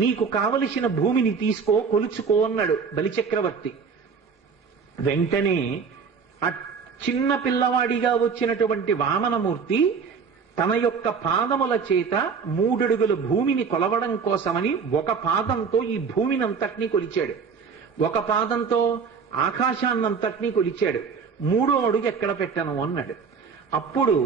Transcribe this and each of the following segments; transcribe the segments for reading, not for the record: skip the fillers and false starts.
నీకు కావలసిన భూమిని తీసుకో, కొలుచుకో అన్నాడు బలిచక్రవర్తి. వెంటనే ఆ చిన్న పిల్లవాడిగా వచ్చినటువంటి వామనమూర్తి తన యొక్క పాదముల చేత 3 అడుగుల భూమిని కొలవడం కోసమని ఒక పాదంతో ఈ భూమినంతటినీ కొలిచాడు, ఒక పాదంతో ఆకాశాన్నంతటినీ కొలిచాడు. 3వ అడుగు ఎక్కడ పెట్టను అన్నాడు. అప్పుడు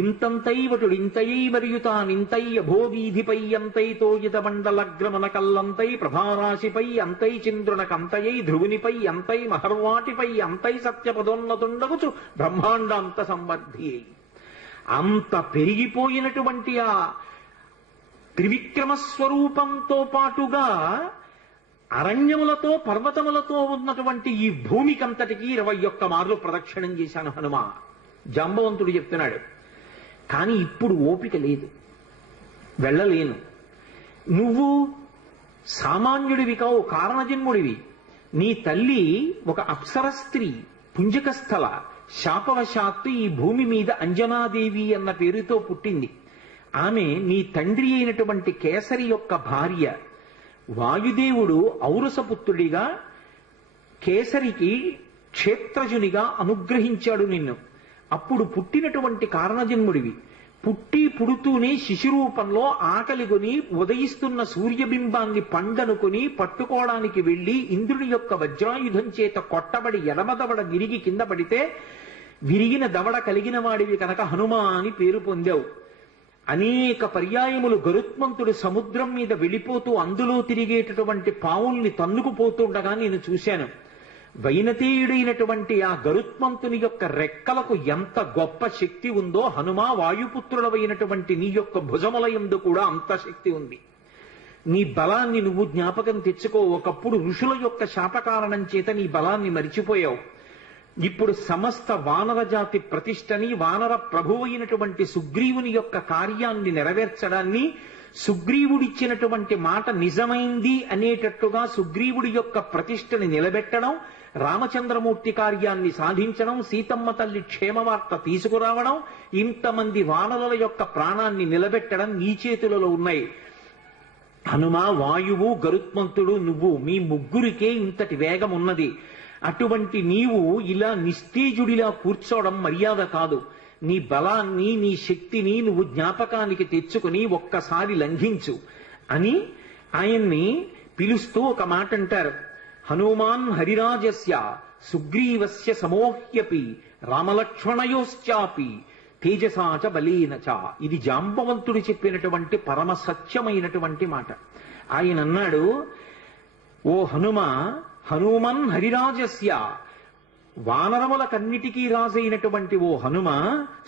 ఇంతంతైవటుడు ఇంతయైవర్యుతానింతై అభోవీధిపై అంతైతో ఇతమండలగ్రమణ కల్లంతై ప్రభారాశిపై అంతై చంద్రునకంతయై ధ్రువునిపై అంతై మహర్వాటిపై అంతై సత్యపదోన్నతుండగుచు బ్రహ్మాండాంత సంవర్ధి. అంత పెరిగిపోయినటువంటి ఆ త్రివిక్రమ స్వరూపంతో పాటుగా అరణ్యములతో పర్వతములతో ఉన్నటువంటి ఈ భూమికంతటికి 21 మార్లు ప్రదక్షిణం చేశాను హనుమ. జాంబవంతుడు చెప్తున్నాడు. కానీ ఇప్పుడు ఓపిక లేదు, వెళ్ళలేను. నువ్వు సామాన్యుడివి కావు, కారణజన్ముడివి. నీ తల్లి ఒక అప్సర స్త్రీ, పుంజక స్థల. శాపవశాత్తు ఈ భూమి మీద అంజనాదేవి అన్న పేరుతో పుట్టింది. ఆమె నీ తండ్రి అయినటువంటి కేసరి యొక్క భార్య. వాయుదేవుడు ఔరసపుత్రుడిగా కేసరికి క్షేత్రజునిగా అనుగ్రహించాడు నిన్ను. అప్పుడు పుట్టినటువంటి కారణజన్ముడివి. పుడుతూనే శిశురూపంలో ఆకలిగొని ఉదయిస్తున్న సూర్యబింబాన్ని పండనుకుని పట్టుకోవడానికి వెళ్లి ఇంద్రుడి యొక్క వజ్రాయుధం చేత కొట్టబడి ఎడమదవడ విరిగి కింద పడితే విరిగిన దవడ కలిగిన వాడివి కనుక హనుమ అని పేరు పొందావు. అనేక పర్యాయములు గరుత్మంతుడు సముద్రం మీద వెళ్ళిపోతూ అందులో తిరిగేటటువంటి పావుల్ని తన్నుకుపోతుండగా నేను చూశాను. వైనతేయుడైనటువంటి ఆ గరుత్మంతుని యొక్క రెక్కలకు ఎంత గొప్ప శక్తి ఉందో హనుమ వాయుపుత్రుడవైనటువంటి నీ యొక్క భుజములయందు కూడా అంత శక్తి ఉంది. నీ బలాన్ని నువ్వు జ్ఞాపకం తెచ్చుకో. ఒకప్పుడు ఋషుల యొక్క శాపకారణం చేత నీ బలాన్ని మరిచిపోయావు. ఇప్పుడు సమస్త వానర జాతి ప్రతిష్టని, వానర ప్రభువైనటువంటి సుగ్రీవుని యొక్క కార్యాన్ని నెరవేర్చడాన్ని, సుగ్రీవుడిచ్చినటువంటి మాట నిజమైంది అనేటట్టుగా సుగ్రీవుడి యొక్క ప్రతిష్టని నిలబెట్టడం, రామచంద్రమూర్తి కార్యాన్ని సాధించడం, సీతమ్మ తల్లి క్షేమవార్త తీసుకురావడం, ఇంతమంది వానరుల యొక్క ప్రాణాన్ని నిలబెట్టడం నీ చేతులలో ఉన్నాయి. హనుమ, వాయువు, గరుత్మంతుడు, నువ్వు, మీ ముగ్గురికే ఇంతటి వేగం ఉన్నది. అటువంటి నీవు ఇలా నిస్తేజుడిలా కూర్చోవడం మర్యాద కాదు. నీ బలాన్ని, నీ శక్తిని నువ్వు జ్ఞాపకానికి తెచ్చుకుని ఒక్కసారి లంఘించు అని ఆయన్ని పిలుస్తూ ఒక మాట అంటారు. హనుమాన్ హరిరాజస్య సుగ్రీవస్య సమోహ్యపి రామలక్ష్మణయోశ్చాపి తేజసాచ బలేనచ. ఇది జాంబవంతుడు చెప్పినటువంటి పరమ సత్యమైనటువంటి మాట. ఆయన అన్నాడు, ఓ హనుమ, హనుమన్ హరిరాజస్య, వానరములకన్నిటికీ రాజైనటువంటి ఓ హనుమ,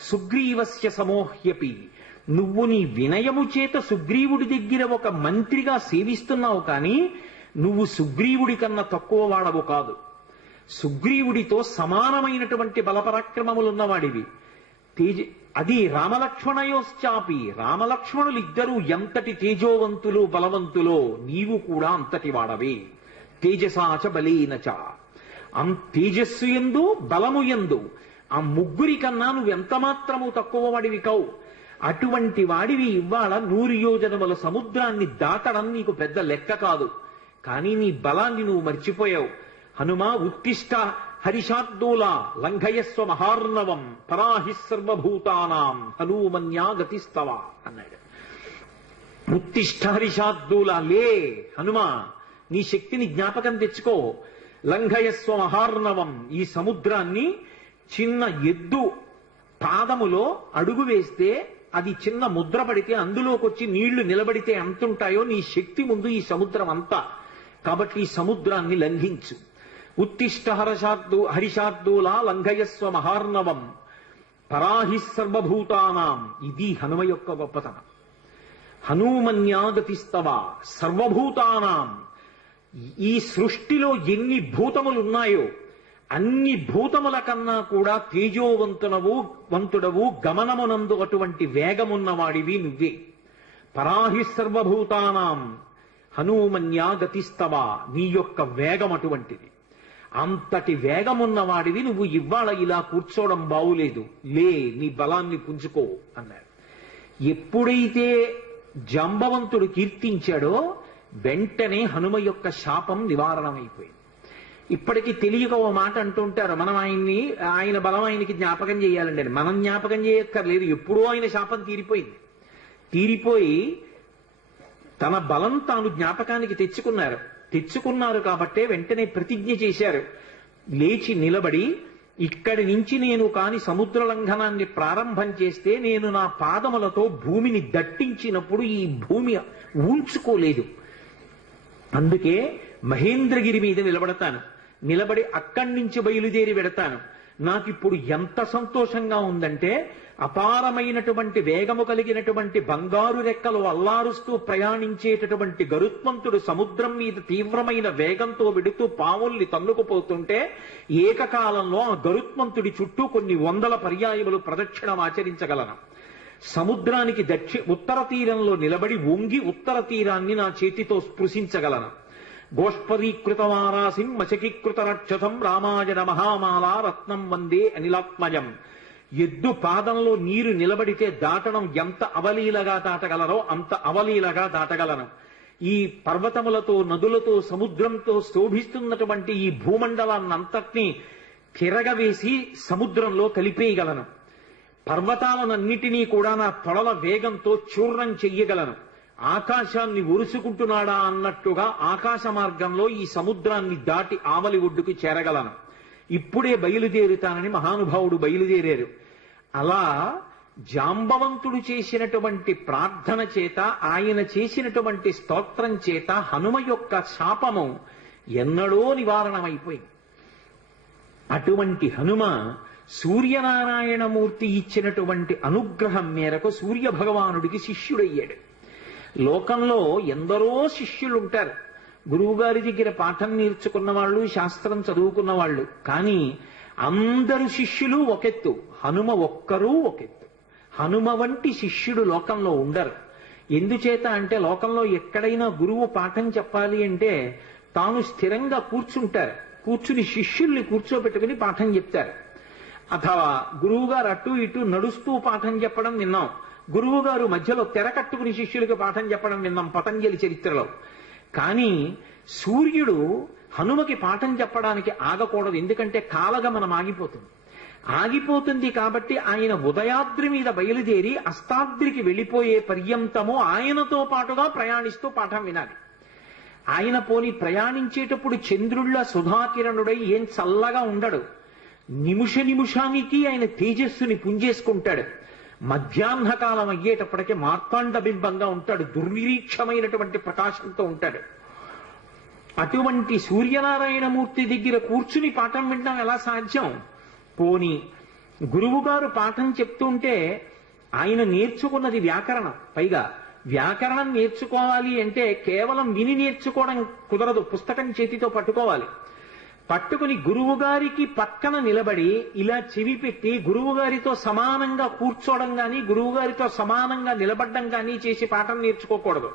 సుగ్రీవస్య సమోహ్యపి, నువ్వు నీ వినయము చేత సుగ్రీవుడి దగ్గర ఒక మంత్రిగా సేవిస్తున్నావు, కానీ నువ్వు సుగ్రీవుడి కన్నా తక్కువ వాడవు కాదు. సుగ్రీవుడితో సమానమైనటువంటి బలపరాక్రమములున్నవాడివి. అది రామలక్ష్మణయోశ్చాపి, రామలక్ష్మణులిద్దరూ ఎంతటి తేజోవంతులు బలవంతులో నీవు కూడా అంతటి వాడవే. తేజసాచ బలేనచ, తేజస్సు ఎందు బలము ఎందు ఆ ముగ్గురి కన్నా నువ్వెంత మాత్రము తక్కువ వాడివి కావు. అటువంటి వాడివి ఇవాళ 100 యోజనముల సముద్రాన్ని దాటడం నీకు పెద్ద లెక్క కాదు. కానీ నీ బలాన్ని నువ్వు మర్చిపోయావు. హనుమ, ఉత్తిష్ట హరిషార్దూలా లంఘయస్వ మహార్ణవం పరాహి సర్వభూతానాం హనుమన్యా గతిస్తవ అన్నాడు. ఉత్తిష్ట హరిషార్దూలా, లే హనుమ, నీ శక్తిని జ్ఞాపకం తెచ్చుకో. లంఘయస్వ మహార్ణవం, ఈ సముద్రాన్ని చిన్న ఎద్దు పాదములో అడుగు వేస్తే అది చిన్న ముద్ర పడితే అందులోకి వచ్చి నీళ్లు నిలబడితే ఎంతుంటాయో నీ శక్తి ముందు ఈ సముద్రం అంతా. కాబట్టి ఈ సముద్రాన్ని లంఘించు. ఉత్తిష్ట హరిషార్దూలా లంఘయస్వ మహార్ణవం పరాహి సర్వభూతానాం. ఇది హనుమ యొక్క గొప్పతనం. హనుమన్యాగతిస్తవ సర్వభూతానాం. ఈ సృష్టిలో ఎన్ని భూతములున్నాయో అన్ని భూతముల కన్నా కూడా తేజోవంతుడవు, గమనమునందు అటువంటి వేగమున్నవాడివి నువ్వే. పరాహి సర్వభూతానాం హనుమన్యా గతిస్తవ, నీ యొక్క వేగం అటువంటిది. అంతటి వేగమున్నవాడివి నువ్వు ఇవాళ ఇలా కూర్చోవడం బావులేదు, లే నీ బలాన్ని పుంజుకో అన్నాడు. ఎప్పుడైతే జాంబవంతుడు కీర్తించాడో వెంటనే హనుమ యొక్క శాపం నివారణమైపోయింది. ఇప్పటికీ తెలియక ఓ మాట అంటుంటారు, మనం ఆయన బలం ఆయనకి జ్ఞాపకం చేయాలండి అని. మనం జ్ఞాపకం చేయక్కర్లేదు, ఎప్పుడూ ఆయన శాపం తీరిపోయింది. తీరిపోయి తన బలం తాను జ్ఞాపకానికి తెచ్చుకున్నారు కాబట్టే వెంటనే ప్రతిజ్ఞ చేశారు. లేచి నిలబడి, ఇక్కడి నుంచి నేను కాని సముద్ర లంఘనాన్ని ప్రారంభం చేస్తే నేను నా పాదములతో భూమిని దట్టించినప్పుడు ఈ భూమి ఊంచుకోలేదు. అందుకే మహేంద్రగిరి మీద నిలబడి అక్కడి నుంచి బయలుదేరి వెడతాను. నాకిప్పుడు ఎంత సంతోషంగా ఉందంటే, అపారమైనటువంటి వేగము కలిగినటువంటి బంగారు రెక్కలు అల్లారుస్తూ ప్రయాణించేటటువంటి గరుత్మంతుడు సముద్రం మీద తీవ్రమైన వేగంతో వెడుతూ పావుల్ని తన్నుకుపోతుంటే ఏకకాలంలో ఆ గరుత్మంతుడి చుట్టూ కొన్ని వందల పర్యాయములు ప్రదక్షిణం ఆచరించగలను. సముద్రానికి ఉత్తర తీరంలో నిలబడి వంగి ఉత్తర తీరాన్ని నా చేతితో స్పృశించగలను. గోష్పదీకృత వారాసిం మచకీకృత రక్షసం రామాయణ మహామాలా రత్నం వందే అనిలాత్మజం. ఎద్దు పాదంలో నీరు నిలబడితే దాటడం ఎంత అవలీలగా దాటగలరో అంత అవలీలగా దాటగలను. ఈ పర్వతములతో, నదులతో, సముద్రంతో శోభిస్తున్నటువంటి ఈ భూమండలాన్నంతటినీ తిరగవేసి సముద్రంలో కలిపేయగలను. పర్వతాలనన్నిటినీ కూడా నా తొడల వేగంతో చూర్ణం చెయ్యగలను. ఆకాశాన్ని ఒరుసుకుంటున్నాడా అన్నట్టుగా ఆకాశ మార్గంలో ఈ సముద్రాన్ని దాటి ఆవలి ఒడ్డుకు చేరగలను. ఇప్పుడే బయలుదేరుతానని మహానుభావుడు బయలుదేరారు. అలా జాంబవంతుడు చేసినటువంటి ప్రార్థన చేత, ఆయన చేసినటువంటి స్తోత్రం చేత హనుమ యొక్క శాపము ఎన్నడో నివారణమైపోయింది. అటువంటి హనుమ సూర్యనారాయణమూర్తి ఇచ్చినటువంటి అనుగ్రహం మేరకు సూర్య భగవానుడికి శిష్యుడయ్యాడు. లోకంలో ఎందరో శిష్యులుంటారు. గురువుగారి దగ్గర పాఠం నేర్చుకున్న వాళ్ళు, శాస్త్రం చదువుకున్న వాళ్ళు. కానీ అందరు శిష్యులు ఒకెత్తు, హనుమ ఒక్కరూ ఒకెత్తు. హనుమ వంటి శిష్యుడు లోకంలో ఉండరు. ఎందుచేత అంటే లోకంలో ఎక్కడైనా గురువు పాఠం చెప్పాలి అంటే తాను స్థిరంగా కూర్చుని శిష్యుల్ని కూర్చోబెట్టుకుని పాఠం చెప్తారు. అథవా గురువుగారు అటు ఇటు నడుస్తూ పాఠం చెప్పడం విన్నాం. గురువుగారు మధ్యలో తెర కట్టుకుని శిష్యులకు పాఠం చెప్పడం విన్నాం పతంజలి చరిత్రలో. కానీ సూర్యుడు హనుమకి పాఠం చెప్పడానికి ఆగకూడదు. ఎందుకంటే కాలగమనం ఆగిపోతుంది కాబట్టి ఆయన ఉదయాద్రి మీద బయలుదేరి అస్తాద్రికి వెళ్ళిపోయే పర్యంతము ఆయనతో పాటుగా ప్రయాణిస్తూ పాఠం వినాలి. ఆయన పోని ప్రయాణించేటప్పుడు చంద్రుళ్ళ సుధాకిరణుడై ఏం చల్లగా ఉండడు. నిమిషానికి ఆయన తేజస్సుని పుంజేసుకుంటాడు. మధ్యాహ్న కాలం అయ్యేటప్పటికే మార్తాండ బింబంగా ఉంటాడు. దుర్నిరీక్షమైనటువంటి ప్రకాశంతో ఉంటాడు. అటువంటి సూర్యనారాయణమూర్తి దగ్గర కూర్చుని పాఠం వినడం ఎలా సాధ్యం? పోని గురువుగారు పాఠం చెప్తుంటే ఆయన నేర్చుకున్నది వ్యాకరణం. పైగా వ్యాకరణం నేర్చుకోవాలి అంటే కేవలం విని నేర్చుకోవడం కుదరదు. పుస్తకం చేతితో పట్టుకుని గురువుగారికి పక్కన నిలబడి ఇలా చెవి పెట్టి గురువుగారితో సమానంగా కూర్చోవడం గాని, గురువుగారితో సమానంగా నిలబడ్డం గాని చేసి పాఠం నేర్చుకోకూడదు.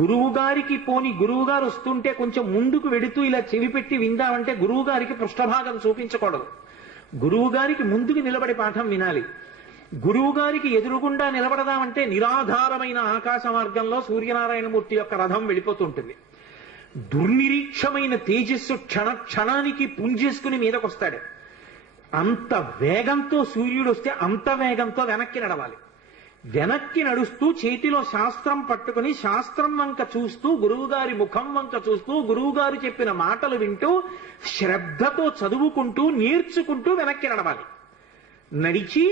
గురువుగారు వస్తుంటే కొంచెం ముందుకు వెడుతూ ఇలా చెవి పెట్టి విందామంటే గురువుగారికి పృష్ఠభాగం చూపించకూడదు. గురువుగారికి ముందుకు నిలబడి పాఠం వినాలి. గురువుగారికి ఎదురుగుండా నిలబడదామంటే నిరాధారమైన ఆకాశ మార్గంలో సూర్యనారాయణమూర్తి యొక్క రథం వెళ్ళిపోతుంటుంది. దుర్నిరీక్షమైన తేజస్సు క్షణానికి పుంజేసుకుని మీదకొస్తాడు. అంత వేగంతో సూర్యుడు వస్తే అంత వేగంతో వెనక్కి నడవాలి. వెనక్కి నడుస్తూ చేతిలో శాస్త్రం పట్టుకుని శాస్త్రం వంక చూస్తూ, గురువుగారి ముఖం వంక చూస్తూ, గురువుగారు చెప్పిన మాటలు వింటూ శ్రద్ధతో చదువుకుంటూ నేర్చుకుంటూ వెనక్కి నడవాలి. నడిచి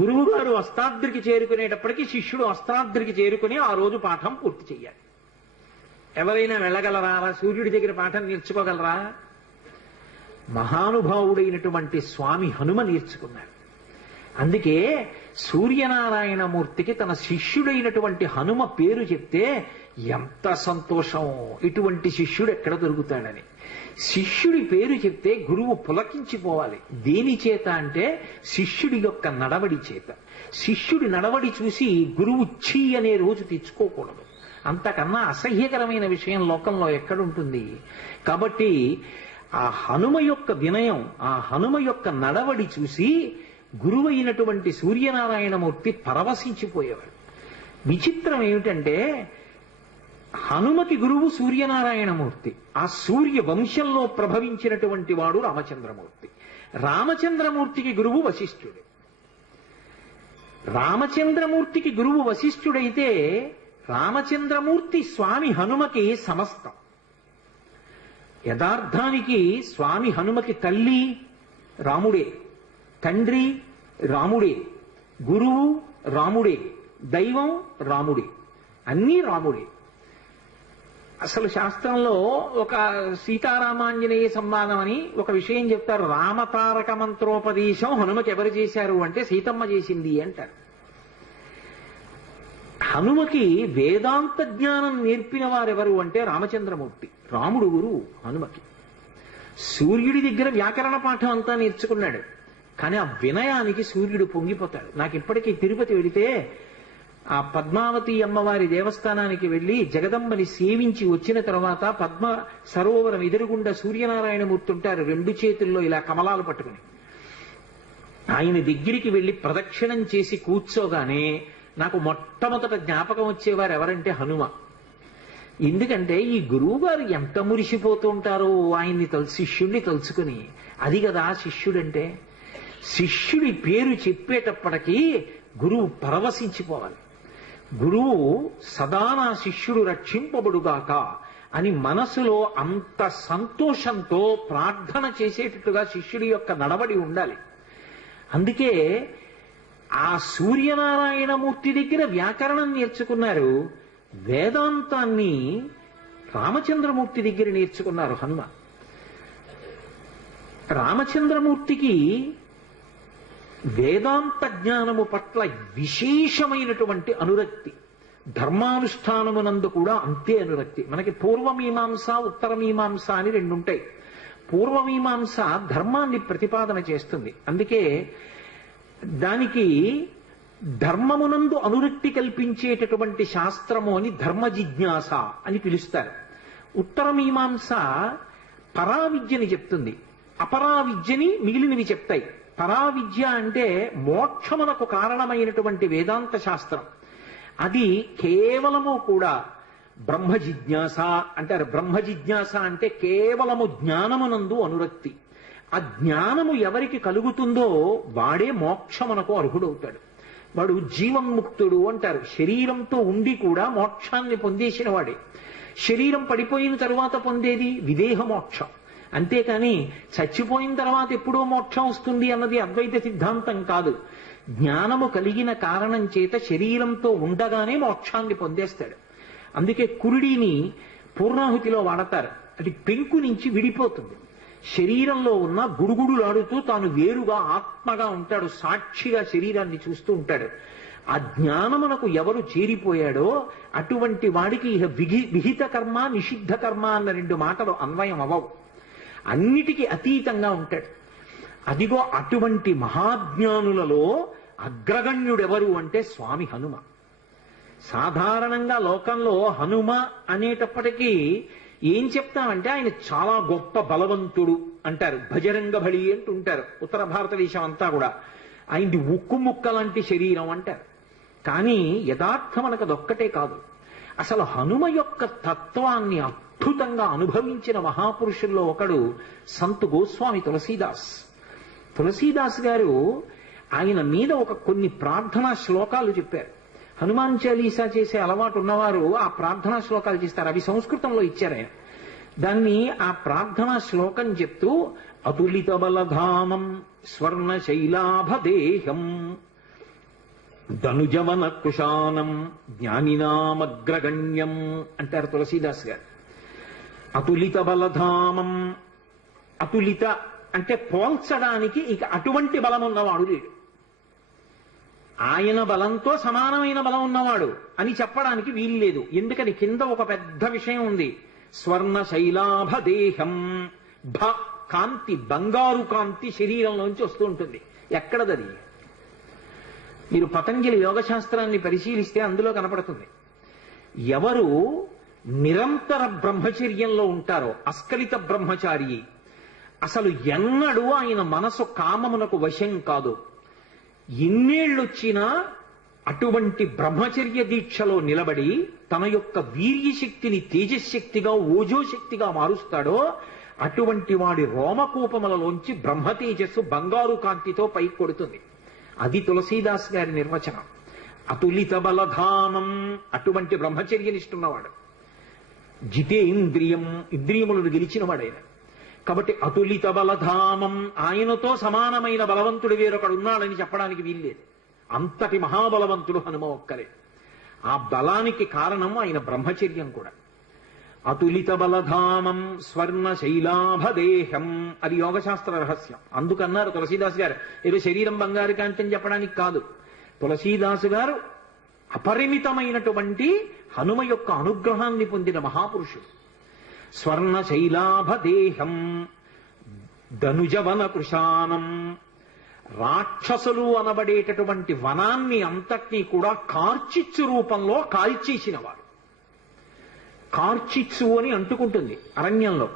గురువుగారు అస్తాద్రికి చేరుకునేటప్పటికీ శిష్యుడు అస్తాద్రికి చేరుకుని ఆ రోజు పాఠం పూర్తి చెయ్యాలి. ఎవరైనా వెళ్ళగలరా? సూర్యుడి దగ్గర పాఠం నేర్చుకోగలరా? మహానుభావుడైనటువంటి స్వామి హనుమ నేర్చుకున్నాడు. అందుకే సూర్యనారాయణమూర్తికి తన శిష్యుడైనటువంటి హనుమ పేరు చెప్తే ఎంత సంతోషం. ఇటువంటి శిష్యుడు ఎక్కడ దొరుకుతాడని. శిష్యుడి పేరు చెప్తే గురువు పులకించిపోవాలి. దేని చేత అంటే శిష్యుడి యొక్క నడవడి చేత. శిష్యుడి నడవడి చూసి గురువు ఛీ అనే రోజు తెచ్చుకోకూడదు. అంతకన్నా అసహ్యకరమైన విషయం లోకంలో ఎక్కడుంటుంది? కాబట్టి ఆ హనుమ యొక్క వినయం, ఆ హనుమ యొక్క నడవడి చూసి గురువు అయినటువంటి సూర్యనారాయణమూర్తి పరవశించిపోయేవాడు. విచిత్రం ఏమిటంటే హనుమకి గురువు సూర్యనారాయణమూర్తి. ఆ సూర్య వంశంలో ప్రభవించినటువంటి వాడు రామచంద్రమూర్తి. రామచంద్రమూర్తికి గురువు వశిష్ఠుడు. రామచంద్రమూర్తికి గురువు వశిష్ఠుడైతే రామచంద్రమూర్తి స్వామి హనుమకి సమస్తం. యథార్థానికి స్వామి హనుమకి తల్లి రాముడే, తండ్రి రాముడే, గురువు రాముడే, దైవం రాముడే, అన్నీ రాముడే. అసలు శాస్త్రంలో ఒక సీతారామాంజనేయ సంవాదం అని ఒక విషయం చెప్తారు. రామతారక మంత్రోపదేశం హనుమకి ఎవరు చేశారు అంటే సీతమ్మ చేసింది అంటారు. హనుమకి వేదాంత జ్ఞానం నేర్పిన వారెవరు అంటే రామచంద్రమూర్తి. రాముడు గురువు హనుమకి. సూర్యుడి దగ్గర వ్యాకరణ పాఠం అంతా నేర్చుకున్నాడు. కానీ ఆ వినయానికి సూర్యుడు పొంగిపోతాడు. నాకు ఇప్పటికీ తిరుపతి వెళితే ఆ పద్మావతి అమ్మవారి దేవస్థానానికి వెళ్లి జగదంబని సేవించి వచ్చిన తర్వాత పద్మ సరోవరం ఎదురుగుండా సూర్యనారాయణమూర్తి ఉంటారు, 2 చేతుల్లో ఇలా కమలాలు పట్టుకుని. ఆయన దగ్గరికి వెళ్లి ప్రదక్షిణం చేసి కూర్చోగానే నాకు మొట్టమొదట జ్ఞాపకం వచ్చేవారు ఎవరంటే హనుమ. ఎందుకంటే ఈ గురువు గారు ఎంత మురిసిపోతూ ఉంటారో ఆయన్ని శిష్యుణ్ణి తలుచుకుని. అది కదా శిష్యుడంటే. శిష్యుడి పేరు చెప్పేటప్పటికీ గురువు పరవశించిపోవాలి. గురువు సదా నా శిష్యుడు రక్షింపబడుగాక అని మనసులో అంత సంతోషంతో ప్రార్థన చేసేటట్టుగా శిష్యుడి యొక్క నడవడి ఉండాలి. అందుకే ఆ సూర్యనారాయణమూర్తి దగ్గర వ్యాకరణం నేర్చుకున్నారు, వేదాంతాన్ని రామచంద్రమూర్తి దగ్గర నేర్చుకున్నారు హనుమ. రామచంద్రమూర్తికి వేదాంత జ్ఞానము పట్ల విశేషమైనటువంటి అనురక్తి, ధర్మానుష్ఠానమునందు కూడా అంతే అనురక్తి. మనకి పూర్వమీమాంస ఉత్తరమీమాంస అని 2 ఉంటాయి. పూర్వమీమాంస ధర్మాన్ని ప్రతిపాదన చేస్తుంది, అందుకే దానికి ధర్మమునందు అనురక్తి కల్పించేటటువంటి శాస్త్రము అని ధర్మ జిజ్ఞాస అని పిలుస్తారు. ఉత్తరమీమాంస పరావిద్యని చెప్తుంది, అపరావిద్యని మిగిలినవి చెప్తాయి. పరావిద్య అంటే మోక్షమునకు కారణమైనటువంటి వేదాంత శాస్త్రం. అది కేవలము కూడా బ్రహ్మ జిజ్ఞాస అంటారు. బ్రహ్మ జిజ్ఞాస అంటే కేవలము జ్ఞానమునందు అనురక్తి. ఆ జ్ఞానము ఎవరికి కలుగుతుందో వాడే మోక్షమునకు అర్హుడవుతాడు. వాడు జీవన్ముక్తుడు అంటారు. శరీరంతో ఉండి కూడా మోక్షాన్ని పొందేసిన వాడే. శరీరం పడిపోయిన తరువాత పొందేది విదేహ మోక్షం. అంతేకాని చచ్చిపోయిన తర్వాత ఎప్పుడో మోక్షం వస్తుంది అన్నది అద్వైత సిద్ధాంతం కాదు. జ్ఞానము కలిగిన కారణం చేత శరీరంతో ఉండగానే మోక్షాన్ని పొందేస్తాడు. అందుకే కురుడిని పూర్ణాహుతిలో వాడతారు. అది పెంకు నుంచి విడిపోతుంది. శరీరంలో ఉన్న గుడుగుడులాడుతూ తాను వేరుగా ఆత్మగా ఉంటాడు, సాక్షిగా శరీరాన్ని చూస్తూ ఉంటాడు. ఆ జ్ఞానమునకు ఎవరు చేరిపోయాడో అటువంటి వాడికి ఇహ విహిత కర్మ నిషిద్ధ కర్మ అన్న 2 మాటలు అన్వయం అవ్వవు. అన్నిటికీ అతీతంగా ఉంటాడు. అదిగో అటువంటి మహాజ్ఞానులలో అగ్రగణ్యుడెవరు అంటే స్వామి హనుమ. సాధారణంగా లోకంలో హనుమ అనేటప్పటికీ ఏం చెప్తామంటే ఆయన చాలా గొప్ప బలవంతుడు అంటారు. భజరంగ బలి అంటుంటారు ఉత్తర భారతదేశం అంతా కూడా. ఆయనది ఉక్కు ముక్క లాంటి శరీరం అంటారు. కానీ యథార్థం మనకు అదొక్కటే కాదు. అసలు హనుమ యొక్క తత్వాన్ని అద్భుతంగా అనుభవించిన మహాపురుషుల్లో ఒకడు సంత్ గోస్వామి తులసీదాస్. తులసీదాస్ గారు ఆయన మీద కొన్ని ప్రార్థనా శ్లోకాలు చెప్పారు. హనుమాన్ చాలీసా చేసే అలవాటు ఉన్నవారు ఆ ప్రార్థనా శ్లోకాలు చేస్తారు. అవి సంస్కృతంలో ఇచ్చారు ఆయన. దాన్ని ఆ ప్రార్థనా శ్లోకం చెప్తూ అతులిత బలధామం స్వర్ణ శైలాభదేహం ధనుజవన కుశానం జ్ఞానినామగ్రగణ్యం అంటారు తులసీదాస్ గారు. అతులిత బలధామం, అతులిత అంటే పోల్చడానికి ఇక అటువంటి బలం ఉన్నవాడు లేడు. ఆయన బలంతో సమానమైన బలం ఉన్నవాడు అని చెప్పడానికి వీలు లేదు. ఎందుకని కింద ఒక పెద్ద విషయం ఉంది. స్వర్ణ శైలాభదేహం, భ కాంతి, బంగారు కాంతి శరీరంలోంచి వస్తూ ఉంటుంది. ఎక్కడదది? మీరు పతంజలి యోగశాస్త్రాన్ని పరిశీలిస్తే అందులో కనపడుతుంది. ఎవరు నిరంతర బ్రహ్మచర్యంలో ఉంటారో, అస్ఖలిత బ్రహ్మచారి, అసలు ఎన్నడూ ఆయన మనసు కామమునకు వశం కాదు. ఎన్నేళ్ళొచ్చినా అటువంటి బ్రహ్మచర్య దీక్షలో నిలబడి తన యొక్క వీర్యశక్తిని తేజశక్తిగా ఓజోశక్తిగా మారుస్తాడో అటువంటి వాడి రోమకూపములలోంచి బ్రహ్మ తేజస్సు బంగారు కాంతితో పైకి కొడుతుంది. అది తులసీదాస్ గారి నిర్వచనం. అతులిత బలధానం, అటువంటి బ్రహ్మచర్యనిష్ఠున్నవాడు, జితేంద్రియం, ఇంద్రియములను గెలిచినవాడైన. కాబట్టి అతులిత బలధామం, ఆయనతో సమానమైన బలవంతుడు వేరొకడు ఉన్నాడని చెప్పడానికి వీల్లేదు. అంతటి మహాబలవంతుడు హనుమ ఒక్కరే. ఆ బలానికి కారణం ఆయన బ్రహ్మచర్యం కూడా. అతులిత బలధామం స్వర్ణ శైలాభదేహం, అది యోగశాస్త్ర రహస్యం. అందుకన్నారు తులసీదాస్ గారు, ఏదో శరీరం బంగారు కాంతి చెప్పడానికి కాదు. తులసీదాసు గారు అపరిమితమైనటువంటి హనుమ యొక్క అనుగ్రహాన్ని పొందిన మహాపురుషుడు. స్వర్ణ శైలాభదేహం ధనుజవన కృషానం, రాక్షసులు అనబడేటటువంటి వనాన్ని అంతటినీ కూడా కార్చిచ్చు రూపంలో కాల్చేసినవాడు. కార్చిచ్చు అని అంటుకుంటుంది అరణ్యంలో,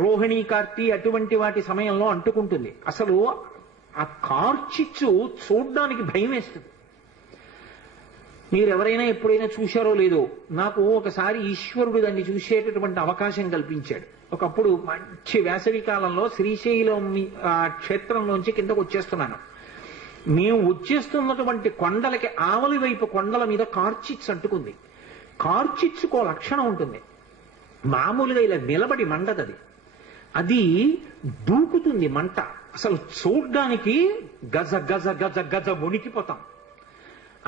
రోహిణీ కార్తీ అటువంటి వాటి సమయంలో అంటుకుంటుంది. అసలు ఆ కార్చిచ్చు చూడ్డానికి భయం వేస్తుంది. మీరెవరైనా ఎప్పుడైనా చూశారో లేదో, నాకు ఒకసారి ఈశ్వరుడు దాన్ని చూసేటటువంటి అవకాశం కల్పించాడు. ఒకప్పుడు మంచి వేసవి కాలంలో శ్రీశైలం క్షేత్రంలోంచి కిందకు వచ్చేస్తున్నాను. మేము వచ్చేస్తున్నటువంటి కొండలకి ఆవలి వైపు కొండల మీద కార్చిచ్చు అంటుకుంది. కార్చిచ్చుకో లక్షణం ఉంటుంది, మామూలుగా ఇలా నిలబడి మండదది, అది దూకుతుంది మంట. అసలు చూడ్డానికి గజ గజ గజ గజ వణికిపోతాం.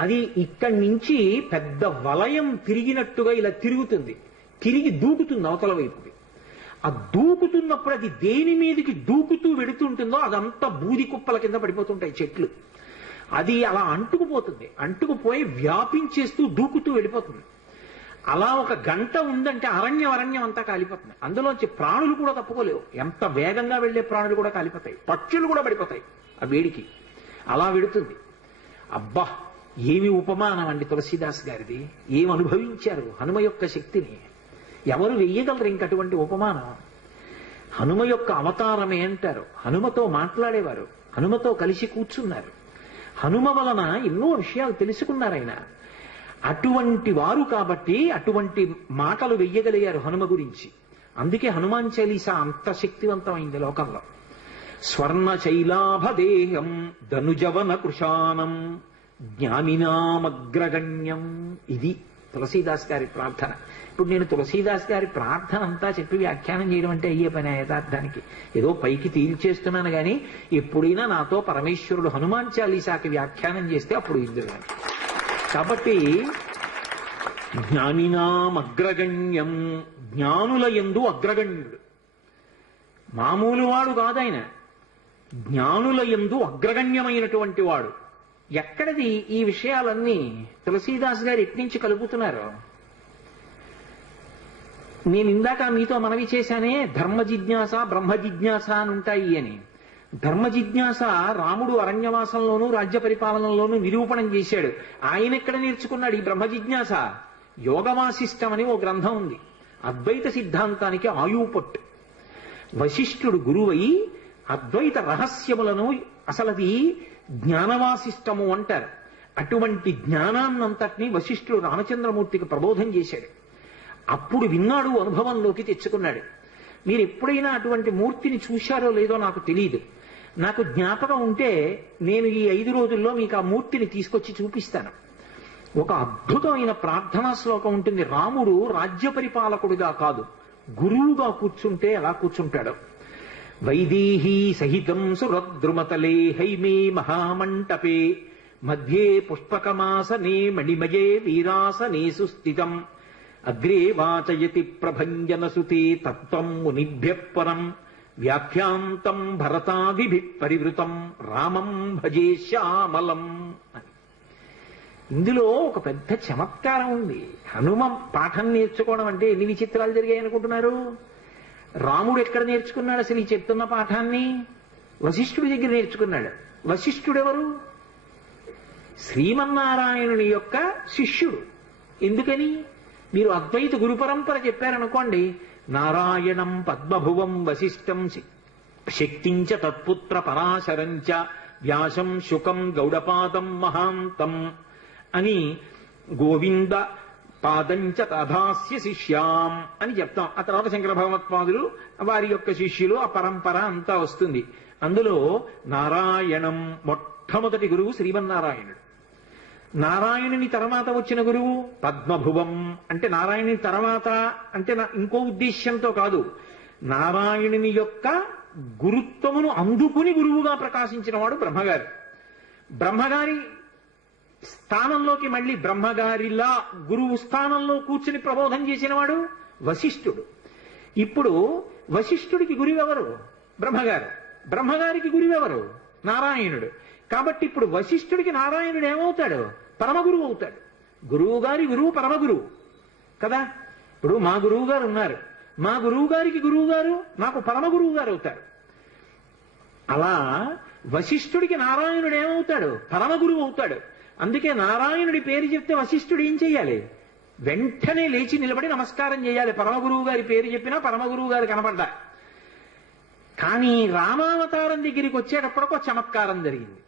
అది ఇక్కడి నుంచి పెద్ద వలయం తిరిగినట్టుగా ఇలా తిరుగుతుంది, తిరిగి దూకుతుంది అవతల వైపుకి. ఆ దూకుతున్నప్పుడు అది దేని మీదకి దూకుతూ వెడుతుంటుందో అదంతా బూది కుప్పల కింద పడిపోతుంటాయి చెట్లు. అది అలా అంటుకుపోతుంది, అంటుకుపోయి వ్యాపించేస్తూ దూకుతూ వెళ్ళిపోతుంది. అలా ఒక గంట ఉందంటే అరణ్యం అంతా కాలిపోతుంది. అందులోంచి ప్రాణులు కూడా తప్పుకోలేవు. ఎంత వేగంగా వెళ్లే ప్రాణులు కూడా కాలిపోతాయి, పక్షులు కూడా పడిపోతాయి ఆ వేడికి. అలా వెడుతుంది. అబ్బా, ఏమి ఉపమానం అండి తులసీదాస్ గారిది! ఏం అనుభవించారు హనుమ యొక్క శక్తిని! ఎవరు వెయ్యగలరు ఇంకటువంటి ఉపమానం? హనుమ యొక్క అవతారమే అంటారు. హనుమతో మాట్లాడేవారు, హనుమతో కలిసి కూర్చున్నారు, హనుమ వలన ఎన్నో విషయాలు తెలుసుకున్నారైనా. అటువంటి వారు కాబట్టి అటువంటి మాటలు వెయ్యగలిగారు హనుమ గురించి. అందుకే హనుమాన్ చాలీసా అంత శక్తివంతమైంది లోకంలో. స్వర్ణ శైలాభదేహం ధనుజవన కృషానం జ్ఞానినామగ్రగణ్యం, ఇది తులసీదాస్ గారి ప్రార్థన. ఇప్పుడు నేను తులసీదాస్ గారి ప్రార్థన అంతా చెప్పి వ్యాఖ్యానం చేయడం అంటే అయ్యే పని యథార్థానికి. ఏదో పైకి తేల్చేస్తున్నాను కానీ ఎప్పుడైనా నాతో పరమేశ్వరుడు హనుమాన్ చాలీసాకి వ్యాఖ్యానం చేస్తే అప్పుడు ఇద్దరు. కాబట్టి జ్ఞానినామగ్రగణ్యం, జ్ఞానుల యందు అగ్రగణ్యుడు, మామూలు వాడు కాదాయన, జ్ఞానుల యందు అగ్రగణ్యమైనటువంటి వాడు. ఎక్కడది ఈ విషయాలన్నీ తులసీదాస్ గారు ఎట్నుంచి కలుపుతున్నారు? నేను ఇందాక మీతో మనవి చేశానే, ధర్మ జిజ్ఞాస బ్రహ్మ జిజ్ఞాస అని ఉంటాయి అని. ధర్మ జిజ్ఞాస రాముడు అరణ్యవాసంలోనూ రాజ్య పరిపాలనలోనూ నిరూపణం చేశాడు. ఆయన ఎక్కడ నేర్చుకున్నాడు ఈ బ్రహ్మ జిజ్ఞాస? యోగవాసిష్టం అని ఓ గ్రంథం ఉంది, అద్వైత సిద్ధాంతానికి ఆయుపట్టు. వశిష్ఠుడు గురువై అద్వైత రహస్యములను, అసలది జ్ఞానవాసిష్టము అంటారు. అటువంటి జ్ఞానాన్నంతటినీ వశిష్ఠుడు రామచంద్రమూర్తికి ప్రబోధం చేశాడు. అప్పుడు విన్నాడు, అనుభవంలోకి తెచ్చుకున్నాడు. మీరు ఎప్పుడైనా అటువంటి మూర్తిని చూశారో లేదో నాకు తెలియదు. నాకు జ్ఞాపకం ఉంటే నేను ఈ 5 రోజుల్లో మీకు ఆ మూర్తిని తీసుకొచ్చి చూపిస్తాను. ఒక అద్భుతమైన ప్రార్థనా శ్లోకం ఉంటుంది. రాముడు రాజ్య పరిపాలకుడిగా కాదు, గురువుగా కూర్చుంటే ఎలా కూర్చుంటాడో. వైదేహీ సహితం సురద్రుమతలే హైమే మహామంటపే మధ్యే పుష్పకమాసనే మణిమయే వీరాసనే సుస్థితం అగ్రే వాచయతి ప్రభంజనసుతే తత్వం మునిభ్యః పరం వ్యాఖ్యాంతం భరతాదిభిః పరివృతం రామం భజే శ్యామలం అని. ఇందులో ఒక పెద్ద చమత్కారం ఉంది. హనుమ పాఠం నేర్చుకోవడం అంటే ఎన్ని విచిత్రాలు జరిగాయి అనుకుంటున్నారు? రాముడు ఎక్కడ నేర్చుకున్నాడు అసలు ఈ చెప్తున్న పాఠాన్ని? వశిష్ఠుడి దగ్గర నేర్చుకున్నాడు. వశిష్ఠుడెవరు? శ్రీమన్నారాయణుని యొక్క శిష్యుడు. ఎందుకని? మీరు అద్వైత గురు పరంపర చెప్పారనుకోండి, నారాయణం పద్మభువం వశిష్ఠం శక్తించ తత్పుత్ర పరాశరంచ వ్యాసం శుకం గౌడపాదం మహాంతం అని గోవింద పాదంచ తథాస్య శిష్యాం అని చెప్తాం. ఆ తర్వాత శంకర భగవత్పాదులు వారి యొక్క శిష్యులు, ఆ పరంపర అంతా వస్తుంది. అందులో నారాయణం మొట్టమొదటి గురువు శ్రీమన్నారాయణుడు. నారాయణుని తర్వాత వచ్చిన గురువు పద్మభువం. అంటే నారాయణుని తర్వాత అంటే ఇంకో ఉద్దేశ్యంతో కాదు, నారాయణుని యొక్క గురుత్వమును అందుకుని గురువుగా ప్రకాశించిన వాడు బ్రహ్మగారు. బ్రహ్మగారి స్థానంలోకి మళ్ళీ బ్రహ్మగారిలా గురువు స్థానంలో కూర్చుని ప్రబోధం చేసిన వాడు వశిష్ఠుడు. ఇప్పుడు వశిష్ఠుడికి గురువెవరు? బ్రహ్మగారు. బ్రహ్మగారికి గురువెవరు? నారాయణుడు. కాబట్టి ఇప్పుడు వశిష్ఠుడికి నారాయణుడు ఏమవుతాడు? పరమగురువు అవుతాడు. గురువు గారి గురువు పరమగురువు కదా. ఇప్పుడు మా గురువు గారు ఉన్నారు, మా గురువు గారికి గురువు గారు నాకు పరమగురువు గారు అవుతారు. అలా వశిష్ఠుడికి నారాయణుడు ఏమవుతాడు? పరమగురువు అవుతాడు. అందుకే నారాయణుడి పేరు చెప్తే వశిష్ఠుడు ఏం చెయ్యాలి? వెంటనే లేచి నిలబడి నమస్కారం చేయాలి. పరమగురువు గారి పేరు చెప్పినా పరమగురువు గారు కనపడ్డా. కానీ రామావతారం దగ్గరికి వచ్చేటప్పటికి ఒక చమత్కారం జరిగింది.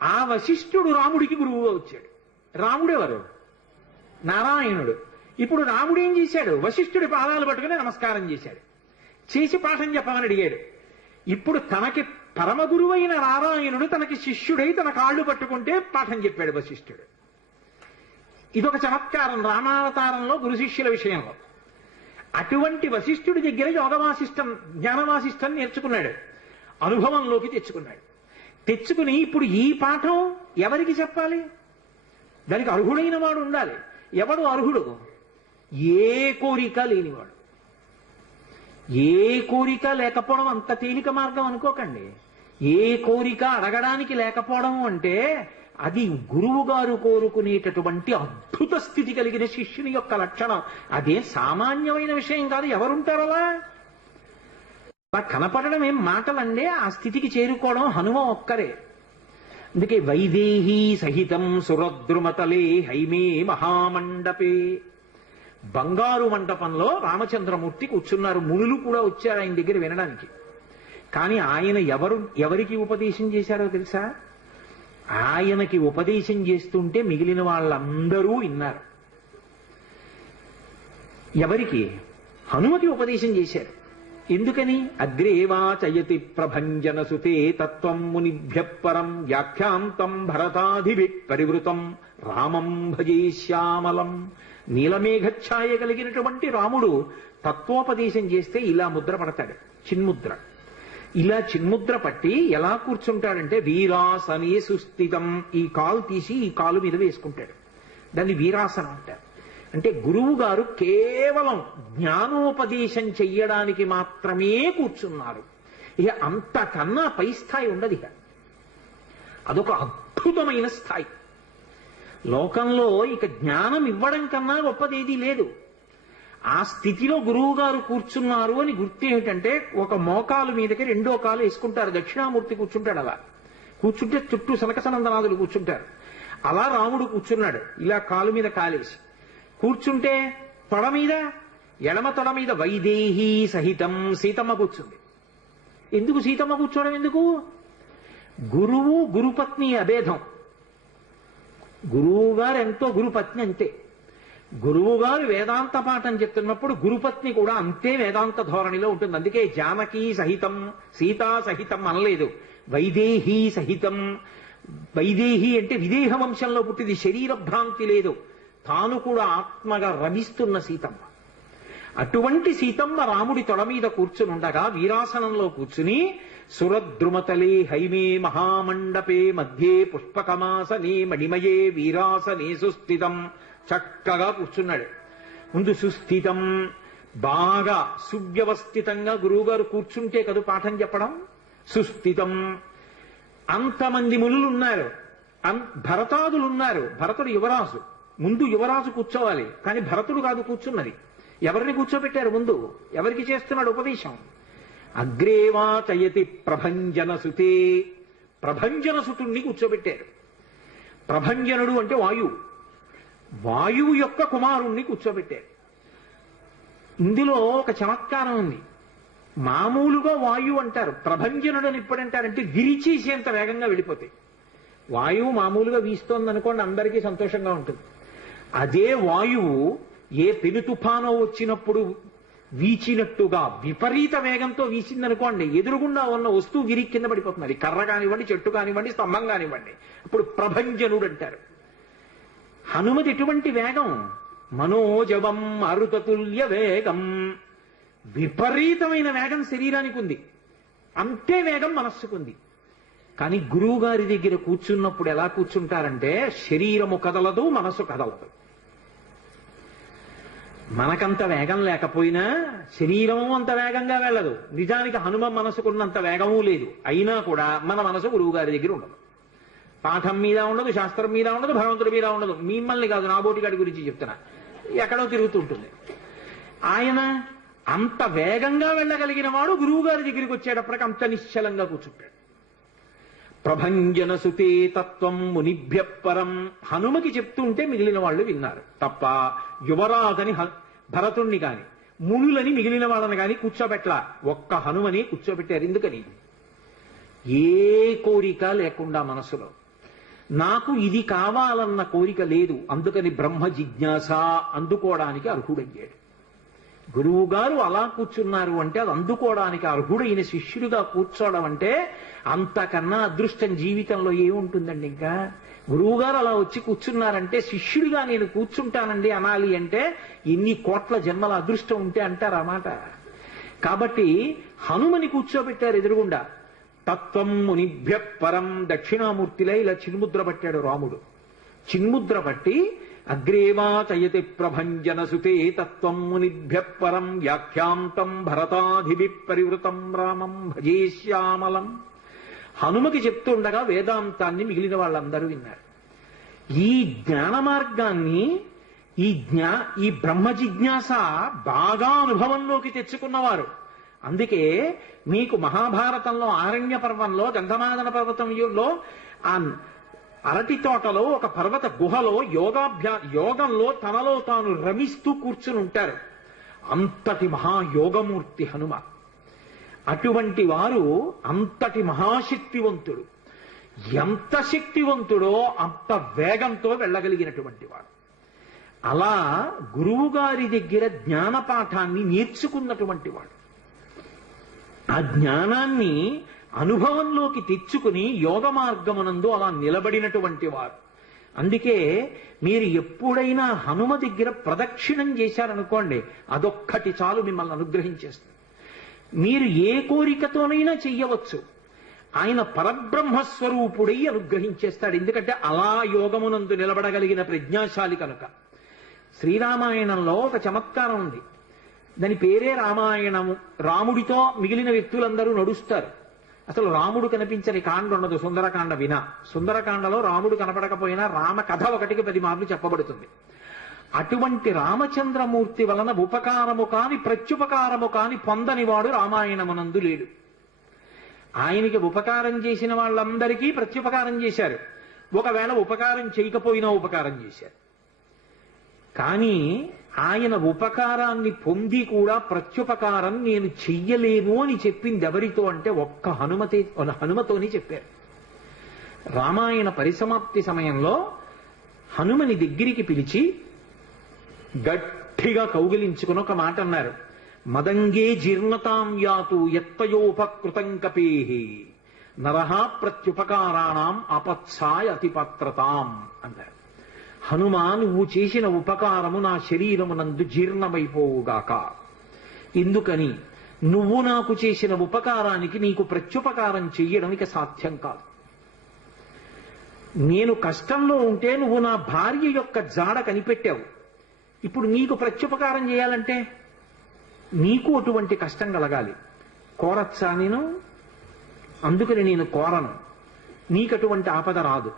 ఆ వశిష్ఠుడు రాముడికి గురువుగా వచ్చాడు. రాముడెవరు? నారాయణుడు. ఇప్పుడు రాముడు ఏం చేశాడు? వశిష్ఠుడి పాదాలు పట్టుకుని నమస్కారం చేశాడు. చేసి పాఠం చెప్పమని అడిగాడు. ఇప్పుడు తనకి పరమగురువైన నారాయణుడు తనకి శిష్యుడై తన కాళ్ళు పట్టుకుంటే పాఠం చెప్పాడు వశిష్ఠుడు. ఇదొక చమత్కారం రామావతారంలో గురు శిష్యుల విషయంలో. అటువంటి వశిష్ఠుడి దగ్గర యోగవాసిష్టం, జ్ఞానవాసిష్టం నేర్చుకున్నాడు, అనుభవంలోకి తెచ్చుకున్నాడు. తెచ్చుకుని ఇప్పుడు ఈ పాఠం ఎవరికి చెప్పాలి? దానికి అర్హుడైన వాడు ఉండాలి. ఎవడు అర్హుడు? ఏ కోరిక లేనివాడు. ఏ కోరిక లేకపోవడం అంత తేలిక మార్గం అనుకోకండి. ఏ కోరిక అడగడానికి లేకపోవడం అంటే అది గురువు గారు కోరుకునేటటువంటి అద్భుత స్థితి కలిగిన శిష్యుని యొక్క లక్షణం. అదే సామాన్యమైన విషయం కాదు. ఎవరుంటారు అలా? కనపడడం ఏం మాటలండే. ఆ స్థితికి చేరుకోవడం హనుమ ఒక్కరే. అందుకే వైదేహీ సహితం సురద్రుమతలే హైమే మహామండపే. బంగారు మండపంలో రామచంద్రమూర్తి కూర్చున్నారు. మునులు కూడా వచ్చారు ఆయన దగ్గర వినడానికి. కానీ ఆయన ఎవరికి ఉపదేశం చేశారో తెలుసా? ఆయనకి ఉపదేశం చేస్తుంటే మిగిలిన వాళ్ళందరూ విన్నారు. ఎవరికి? హనుమకి ఉపదేశం చేశారు. ఎందుకని? అగ్రేవాచయతి ప్రభంజన సుతే తత్వం మునిభ్య పరం వ్యాఖ్యాంతం భరతాధివిట్ పరివృతం రామం భజే శ్యామలం. నీలమేఘఛాయ కలిగినటువంటి రాముడు తత్వోపదేశం చేస్తే ఇలా ముద్ర పడతాడు, చిన్ముద్ర. ఇలా చిన్ముద్ర పట్టి ఎలా కూర్చుంటాడంటే వీరాసనే సుస్థితం. ఈ కాలు తీసి ఈ కాలు మీద వేసుకుంటాడు. దాన్ని వీరాసనం అంటారు. అంటే గురువు గారు కేవలం జ్ఞానోపదేశం చెయ్యడానికి మాత్రమే కూర్చున్నారు. ఇక అంతకన్నా పై స్థాయి ఉండదు. ఇక అదొక అద్భుతమైన స్థాయి. లోకంలో ఇక జ్ఞానం ఇవ్వడం కన్నా గొప్పదేదీ లేదు. ఆ స్థితిలో గురువు గారు కూర్చున్నారు అని గుర్తు ఏమిటంటే, ఒక మోకాలు మీదకి రెండో కాలు వేసుకుంటారు. దక్షిణామూర్తి కూర్చుంటాడు. అలా కూర్చుంటే చుట్టూ సనకసనందనాదులు కూర్చుంటారు. అలా రాముడు కూర్చున్నాడు, ఇలా కాలు మీద కాలేసి కూర్చుంటే తొడ మీద, ఎడమ తొడ మీద వైదేహీ సహితం సీతమ్మ కూర్చుంది. ఎందుకు సీతమ్మ కూర్చోవడం? ఎందుకు? గురువు గురుపత్ని అభేదం. గురువు గారు ఎంతో గురుపత్ని అంతే. గురువు గారు వేదాంత పాఠం చెప్తున్నప్పుడు గురుపత్ని కూడా అంతే వేదాంత ధోరణిలో ఉంటుంది. అందుకే జానకీ సహితం సీతా సహితం అనలేదు, వైదేహీ సహితం. వైదేహి అంటే విదేహ వంశంలో పుట్టింది, శరీర భ్రాంతి లేదు, తాను కూడా ఆత్మగా రమిస్తున్న సీతమ్మ. అటువంటి సీతమ్మ రాముడి తొడ మీద కూర్చుని ఉండగా వీరాసనంలో కూర్చుని సురద్రుమతలే హైమే మహామండపే మధ్యే పుష్పకమాసనే మణిమయే వీరాసనే సుస్థితం. చక్కగా కూర్చున్నాడు. ముందు సుస్థితం, బాగా సువ్యవస్థితంగా గురువుగారు కూర్చుంటే కదా పాఠం చెప్పడం. సుస్థితం. అంతమంది మునులున్నారు, భరతాదులున్నారు. భరతుడు యువరాజు, ముందు యువరాజు కూర్చోవాలి. కానీ భరతుడు కాదు కూర్చున్నది. ఎవరిని కూర్చోబెట్టారు ముందు? ఎవరికి చేస్తున్నాడు ఉపదేశం? అగ్రేవాచయతి ప్రభంజన సుతే. ప్రభంజన సుతుణ్ణి కూర్చోబెట్టారు. ప్రభంజనుడు అంటే వాయువు, వాయువు యొక్క కుమారుణ్ణి కూర్చోబెట్టారు. ఇందులో ఒక చమత్కారం ఉంది. మామూలుగా వాయువు అంటారు, ప్రభంజనుడు అని ఎప్పుడంటారంటే విరిచేసేంత వేగంగా వెళ్ళిపోతాయి. వాయువు మామూలుగా వీస్తోంది అనుకోండి, అందరికీ సంతోషంగా ఉంటుంది. అదే వాయువు ఏ పెను తుఫానో వచ్చినప్పుడు వీచినట్టుగా విపరీత వేగంతో వీచిందనుకోండి, ఎదురుగుండా ఉన్న వస్తువు విరిగి కింద పడిపోతుంది. కర్ర కానివ్వండి, చెట్టు కానివ్వండి, స్తంభం కానివ్వండి. అప్పుడు ప్రభంజనుడు అంటారు. హనుమతి ఎటువంటి వేగం? మనోజవం అరుతతుల్య వేగం. విపరీతమైన వేగం శరీరానికి ఉంది, అంతే వేగం మనస్సుకుంది. కానీ గురువు గారి దగ్గర కూర్చున్నప్పుడు ఎలా కూర్చుంటారంటే శరీరము కదలదు, మనసు కదలదు. మనకంత వేగం లేకపోయినా శరీరం అంత వేగంగా వెళ్ళదు. నిజానికి హనుమ మనసుకున్నంత వేగమూ లేదు. అయినా కూడా మన మనసు గురువు గారి దగ్గర ఉండదు. పాఠం మీద ఉండదు, శాస్త్రం మీద ఉండదు, భగవంతుడి మీద ఉండదు. మిమ్మల్ని కాదు, నాబోటి గారి గురించి చెప్తున్నా. ఎక్కడో తిరుగుతుంటుంది. ఆయన అంత వేగంగా వెళ్ళగలిగిన వాడు గురువు గారి దగ్గరికి వచ్చేటప్పటికి అంత నిశ్చలంగా కూర్చుంటాడు. ప్రభంజన సుతే తత్వం మునిభ్య పరం. హనుమకి చెప్తుంటే మిగిలిన వాళ్ళు విన్నారు తప్ప యువరాజని భరతుణ్ణి కాని మునులని మిగిలిన వాళ్ళని కాని కూర్చోబెట్లా. ఒక్క హనుమని కూర్చోబెట్టారు. ఎందుకని? ఏ కోరిక లేకుండా మనసులో నాకు ఇది కావాలన్న కోరిక లేదు. అందుకని బ్రహ్మ జిజ్ఞాస అందుకోవడానికి అర్హుడయ్యాడు. గురువు గారు అలా కూర్చున్నారు అంటే అది అందుకోవడానికి అర్హుడైన శిష్యుడిగా కూర్చోవడం అంటే అంతకన్నా అదృష్టం జీవితంలో ఏముంటుందండి. ఇంకా గురువు గారు అలా వచ్చి కూర్చున్నారంటే శిష్యుడిగా నేను కూర్చుంటానండి అనాలి అంటే ఎన్ని కోట్ల జన్మల అదృష్టం ఉంటే అంటారు ఆ మాట. కాబట్టి హనుమని కూర్చోబెట్టారు ఎదురుగుండా. తత్వం మునిభ్య పరం. దక్షిణామూర్తిలో ఇలా చిన్ముద్ర పట్టాడు రాముడు. చిన్ముద్ర పట్టి అగ్రేవాచయతి ప్రభంజన సుతే తత్వం మునిభ్య పరం వ్యాఖ్యాంతం భరతాధిభి పరివృతం రామం భజే శ్యామలం. హనుమకి చెప్తుండగా వేదాంతాన్ని మిగిలిన వాళ్ళందరూ విన్నారు. ఈ జ్ఞాన మార్గాన్ని, ఈ బ్రహ్మ జిజ్ఞాస బాగా అనుభవంలోకి తెచ్చుకున్నవారు. అందుకే మీకు మహాభారతంలో ఆరణ్య పర్వంలో గంధమాదన పర్వతంలో ఆ అరటి తోటలో ఒక పర్వత గుహలో యోగంలో తనలో తాను రమిస్తూ కూర్చుని ఉంటారు. అంతటి మహాయోగమూర్తి హనుమ. అటువంటి వారు అంతటి మహాశక్తివంతుడు. ఎంత శక్తివంతుడో అంత వేగంతో వెళ్ళగలిగినటువంటి వాడు. అలా గురువు గారి దగ్గర జ్ఞానపాఠాన్ని నేర్చుకున్నటువంటి వాడు. ఆ జ్ఞానాన్ని అనుభవంలోకి తెచ్చుకుని యోగ మార్గమునందు అలా నిలబడినటువంటి వారు. అందుకే మీరు ఎప్పుడైనా హనుమ దగ్గర ప్రదక్షిణం చేశారనుకోండి, అదొక్కటి చాలు మిమ్మల్ని అనుగ్రహించేస్తుంది. మీరు ఏ కోరికతోనైనా చెయ్యవచ్చు. ఆయన పరబ్రహ్మస్వరూపుడై అనుగ్రహించేస్తాడు. ఎందుకంటే అలా యోగమునందు నిలబడగలిగిన ప్రజ్ఞాశాలి కనుక. శ్రీరామాయణంలో ఒక చమత్కారం ఉంది. దాని పేరే రామాయణము. రాముడితో మిగిలిన వ్యక్తులందరూ నడుస్తారు. అసలు రాముడు కనిపించని కాండ ఉండదు సుందరకాండ వినా. సుందరకాండలో రాముడు కనపడకపోయినా రామ కథ 1కి 10 మార్లు చెప్పబడుతుంది. అటువంటి రామచంద్రమూర్తి వలన ఉపకారము కాని ప్రత్యుపకారము కాని పొందనివాడు రామాయణమునందు లేడు. ఆయనకి ఉపకారం చేసిన వాళ్ళందరికీ ప్రత్యుపకారం చేశారు. ఒకవేళ ఉపకారం చేయకపోయినా ఉపకారం చేశారు. కానీ ఆయన ఉపకారాన్ని పొంది కూడా ప్రత్యుపకారం నేను చెయ్యలేను అని చెప్పింది ఎవరితో అంటే ఒక్క హనుమతోని చెప్పారు. రామాయణ పరిసమాప్తి సమయంలో హనుమని దగ్గరికి పిలిచి గట్టిగా కౌగిలించుకుని ఒక మాట అన్నారు. మదంగే జీర్ణతాం యాతు ఎత్తయోపకృతం కపేహి నరహ ప్రత్యుపకారాణం అపత్సాయ అతిపత్రతాం అన్నారు. హనుమా, నువ్వు చేసిన ఉపకారము నా శరీరమునందు జీర్ణమైపోవుగాక. ఎందుకని? నువ్వు నాకు చేసిన ఉపకారానికి నీకు ప్రత్యుపకారం చెయ్యడం ఇక సాధ్యం కాదు. నేను కష్టంలో ఉంటే నువ్వు నా భార్య యొక్క జాడ కనిపెట్టావు. ఇప్పుడు నీకు ప్రత్యుపకారం చేయాలంటే నీకు అటువంటి కష్టం కలగాలి. కోరచ్చా నేను? అందుకని నేను కోరను. నీకటువంటి ఆపద రాదు.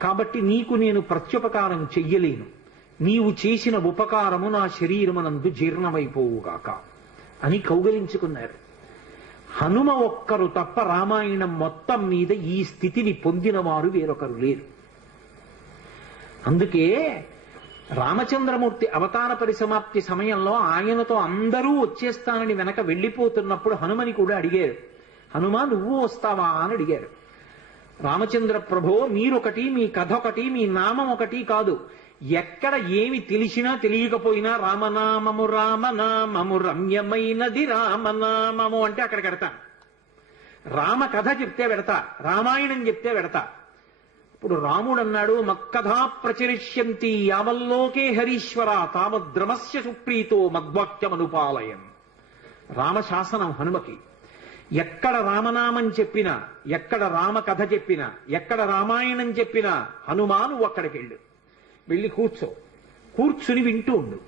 కాబట్టి నీకు నేను ప్రత్యుపకారం చెయ్యలేను. నీవు చేసిన ఉపకారము నా శరీరమునందు జీర్ణమైపోవుగాక అని కౌగలించుకున్నారు. హనుమ ఒక్కరు తప్ప రామాయణం మొత్తం మీద ఈ స్థితిని పొందిన వారు వేరొకరు లేరు. అందుకే రామచంద్రమూర్తి అవతార పరిసమాప్తి సమయంలో ఆయనతో అందరూ వచ్చేస్తానని వెనక వెళ్ళిపోతున్నప్పుడు హనుమని కూడా అడిగారు. హనుమ, నువ్వు వస్తావా అని అడిగారు. రామచంద్ర ప్రభో, మీరొకటి, మీ కథ ఒకటి, మీ నామం ఒకటి కాదు. ఎక్కడ ఏమి తెలిసినా తెలియకపోయినా రామనామము రామనామము రమ్యమైనది రామనామము అంటే అక్కడికి వెడతాను. రామ కథ చెప్తే వెడతా, రామాయణం చెప్తే వెడతా. ఇప్పుడు రాముడు అన్నాడు, మక్కథా ప్రచరిష్యంతి యావల్లోకే హరీశ్వర తావద్రమస్య సుప్రీతో మద్వాక్యమనుపాలయం. రామశాసనం హనుమకి. ఎక్కడ రామనామం చెప్పినా, ఎక్కడ రామ కథ చెప్పినా, ఎక్కడ రామాయణం చెప్పినా హనుమా నువ్వు అక్కడికి వెళ్ళి కూర్చుని వింటూ ఉండు.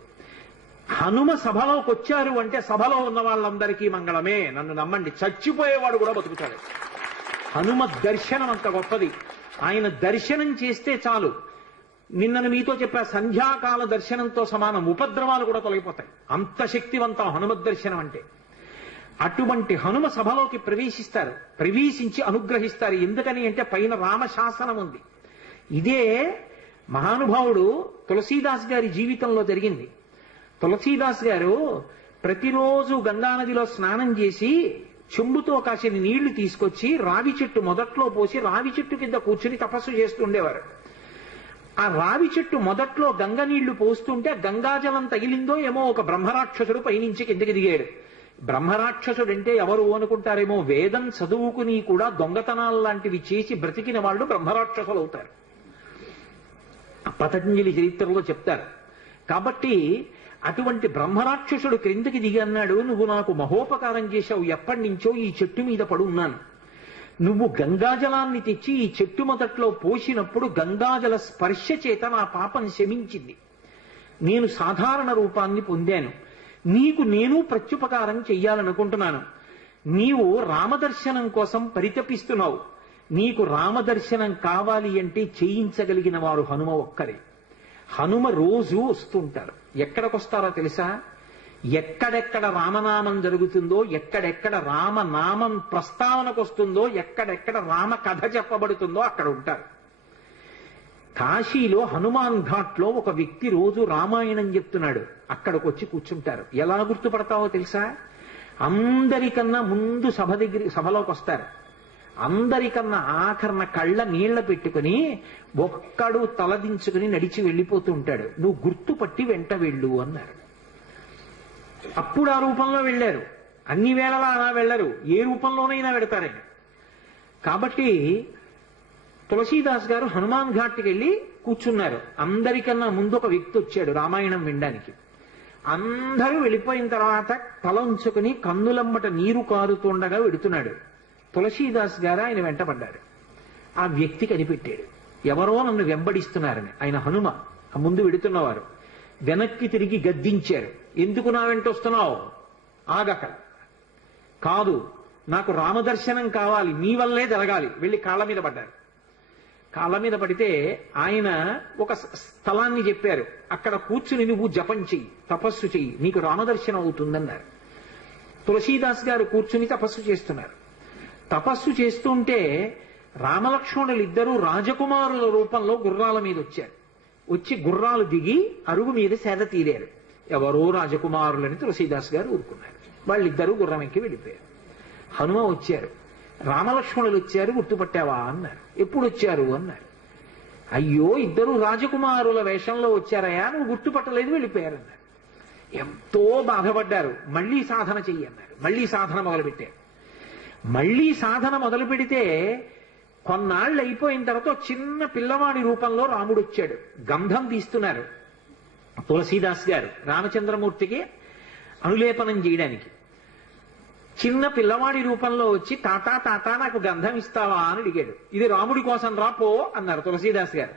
హనుమ సభలోకి వచ్చారు అంటే సభలో ఉన్న వాళ్ళందరికీ మంగళమే. నన్ను నమ్మండి, చచ్చిపోయేవాడు కూడా బతుకుతాడు. హనుమ దర్శనం అంత గొప్పది. ఆయన దర్శనం చేస్తే చాలు. నిన్నను మీతో చెప్పా, సంధ్యాకాల దర్శనంతో సమానం. ఉపద్రవాలు కూడా తొలగిపోతాయి. అంత శక్తివంతం హనుమద్ దర్శనం అంటే. అటువంటి హనుమ సభలోకి ప్రవేశిస్తారు, ప్రవేశించి అనుగ్రహిస్తారు. ఎందుకని అంటే పైన రామశాసనం ఉంది. ఇదే మహానుభావుడు తులసీదాస్ గారి జీవితంలో జరిగింది. తులసీదాస్ గారు ప్రతిరోజు గంగానదిలో స్నానం చేసి చెంబుతో కాసిన నీళ్లు తీసుకొచ్చి రావి చెట్టు మొదట్లో పోసి రావి చెట్టు కింద కూర్చుని తపస్సు చేస్తుండేవారు. ఆ రావి చెట్టు మొదట్లో గంగ నీళ్లు పోస్తుంటే గంగాజలం తగిలిందో ఏమో ఒక బ్రహ్మరాక్షసుడు పైనుంచి కిందకి దిగాడు. బ్రహ్మరాక్షసుడంటే ఎవరు అనుకుంటారేమో, వేదం చదువుకుని కూడా దొంగతనాలు లాంటివి చేసి బ్రతికిన వాళ్ళు బ్రహ్మరాక్షసులు అవుతారు. పతంజలి చరిత్రలో చెప్తారు. కాబట్టి అటువంటి బ్రహ్మరాక్షసుడు క్రిందికి దిగి అన్నాడు, నువ్వు నాకు మహోపకారం చేశావు. ఎప్పటి నుంచో ఈ చెట్టు మీద పడి ఉన్నాను. నువ్వు గంగాజలాన్ని తెచ్చి ఈ చెట్టు మొదట్లో పోసినప్పుడు గంగాజల స్పర్శ చేత నా పాపం శమించింది. నేను సాధారణ రూపాన్ని పొందాను. నీకు నేను ప్రత్యుపకారం చెయ్యాలనుకుంటున్నాను. నీవు రామదర్శనం కోసం పరితపిస్తున్నావు. నీకు రామదర్శనం కావాలి అంటే చేయించగలిగిన వారు హనుమ ఒక్కరే. హనుమ రోజు వస్తుంటారు. ఎక్కడికొస్తారో తెలుసా? ఎక్కడెక్కడ రామనామం జరుగుతుందో, ఎక్కడెక్కడ రామనామం ప్రస్తావనకు వస్తుందో, ఎక్కడెక్కడ రామ కథ చెప్పబడుతుందో అక్కడ ఉంటారు. కాశీలో హనుమాన్ ఘాట్లో ఒక వ్యక్తి రోజు రామాయణం చెప్తున్నాడు. అక్కడికి వచ్చి కూర్చుంటారు. ఎలా గుర్తుపడతావో తెలుసా? అందరికన్నా ముందు సభలోకి వస్తారు. అందరికన్నా ఆఖరణ కళ్ళ నీళ్ల పెట్టుకుని ఒక్కడు తలదించుకుని నడిచి వెళ్ళిపోతూ ఉంటాడు. నువ్వు గుర్తుపట్టి వెంట వెళ్ళు అన్నారు. అప్పుడు ఆ రూపంలో వెళ్ళారు. అన్ని వేళలా అలా వెళ్ళరు, ఏ రూపంలోనైనా వెడతారని. కాబట్టి తులసీదాస్ గారు హనుమాన్ ఘాట్కి వెళ్ళి కూర్చున్నారు. అందరికన్నా ముందు ఒక వ్యక్తి వచ్చాడు రామాయణం వినడానికి. అందరూ వెళ్ళిపోయిన తర్వాత తల ఉంచుకుని కన్నులమ్మట నీరు కారుతుండగా వెడుతున్నాడు. తులసీదాస్ గారు ఆయన వెంటపడ్డారు. ఆ వ్యక్తి కనిపెట్టాడు, ఎవరో నన్ను వెంబడిస్తున్నారని. ఆయన హనుమ, ఆ ముందు వెడుతున్నవారు. వెనక్కి తిరిగి గద్దించారు, ఎందుకు నా వెంట వస్తున్నావు? ఆగక. కాదు, నాకు రామదర్శనం కావాలి, నీ వల్లే జరగాలి. వెళ్ళి కాళ్ళ మీద పడ్డారు. కాళ్ళ మీద పడితే ఆయన ఒక స్థలాన్ని చెప్పారు. అక్కడ కూర్చుని నువ్వు జపం చెయ్యి, తపస్సు చెయ్యి, నీకు రామదర్శనం అవుతుందన్నారు. తులసీదాస్ గారు కూర్చుని తపస్సు చేస్తున్నారు. తపస్సు చేస్తుంటే రామలక్ష్మణులు ఇద్దరూ రాజకుమారుల రూపంలో గుర్రాల మీద వచ్చారు. వచ్చి గుర్రాలు దిగి అరుగు మీద సేద తీరారు. ఎవరో రాజకుమారులని తులసీదాస్ గారు ఊరుకున్నారు. వాళ్ళిద్దరూ గుర్రం ఎక్కి వెళ్ళిపోయారు. హనుమ వచ్చారు. రామలక్ష్మణులు వచ్చారు, గుర్తుపట్టావా అన్నారు. ఎప్పుడు వచ్చారు అన్నారు. అయ్యో, ఇద్దరు రాజకుమారుల వేషంలో వచ్చారయా, నువ్వు గుర్తుపట్టలేదు, వెళ్ళిపోయారన్నారు. ఎంతో బాధపడ్డారు. మళ్లీ సాధన చెయ్యి అన్నారు. మళ్లీ సాధన మొదలుపెట్టారు. మళ్లీ సాధన మొదలు పెడితే కొన్నాళ్ళు అయిపోయిన తర్వాత చిన్న పిల్లవాడి రూపంలో రాముడు వచ్చాడు. గంధం తీస్తున్నారు తులసీదాస్ గారు రామచంద్రమూర్తికి అనులేపనం చేయడానికి. చిన్న పిల్లవాడి రూపంలో వచ్చి తాతా తాతా నాకు గంధం ఇస్తావా అని అడిగాడు. ఇది రాముడి కోసం రా పో అన్నారు తులసీదాస్ గారు.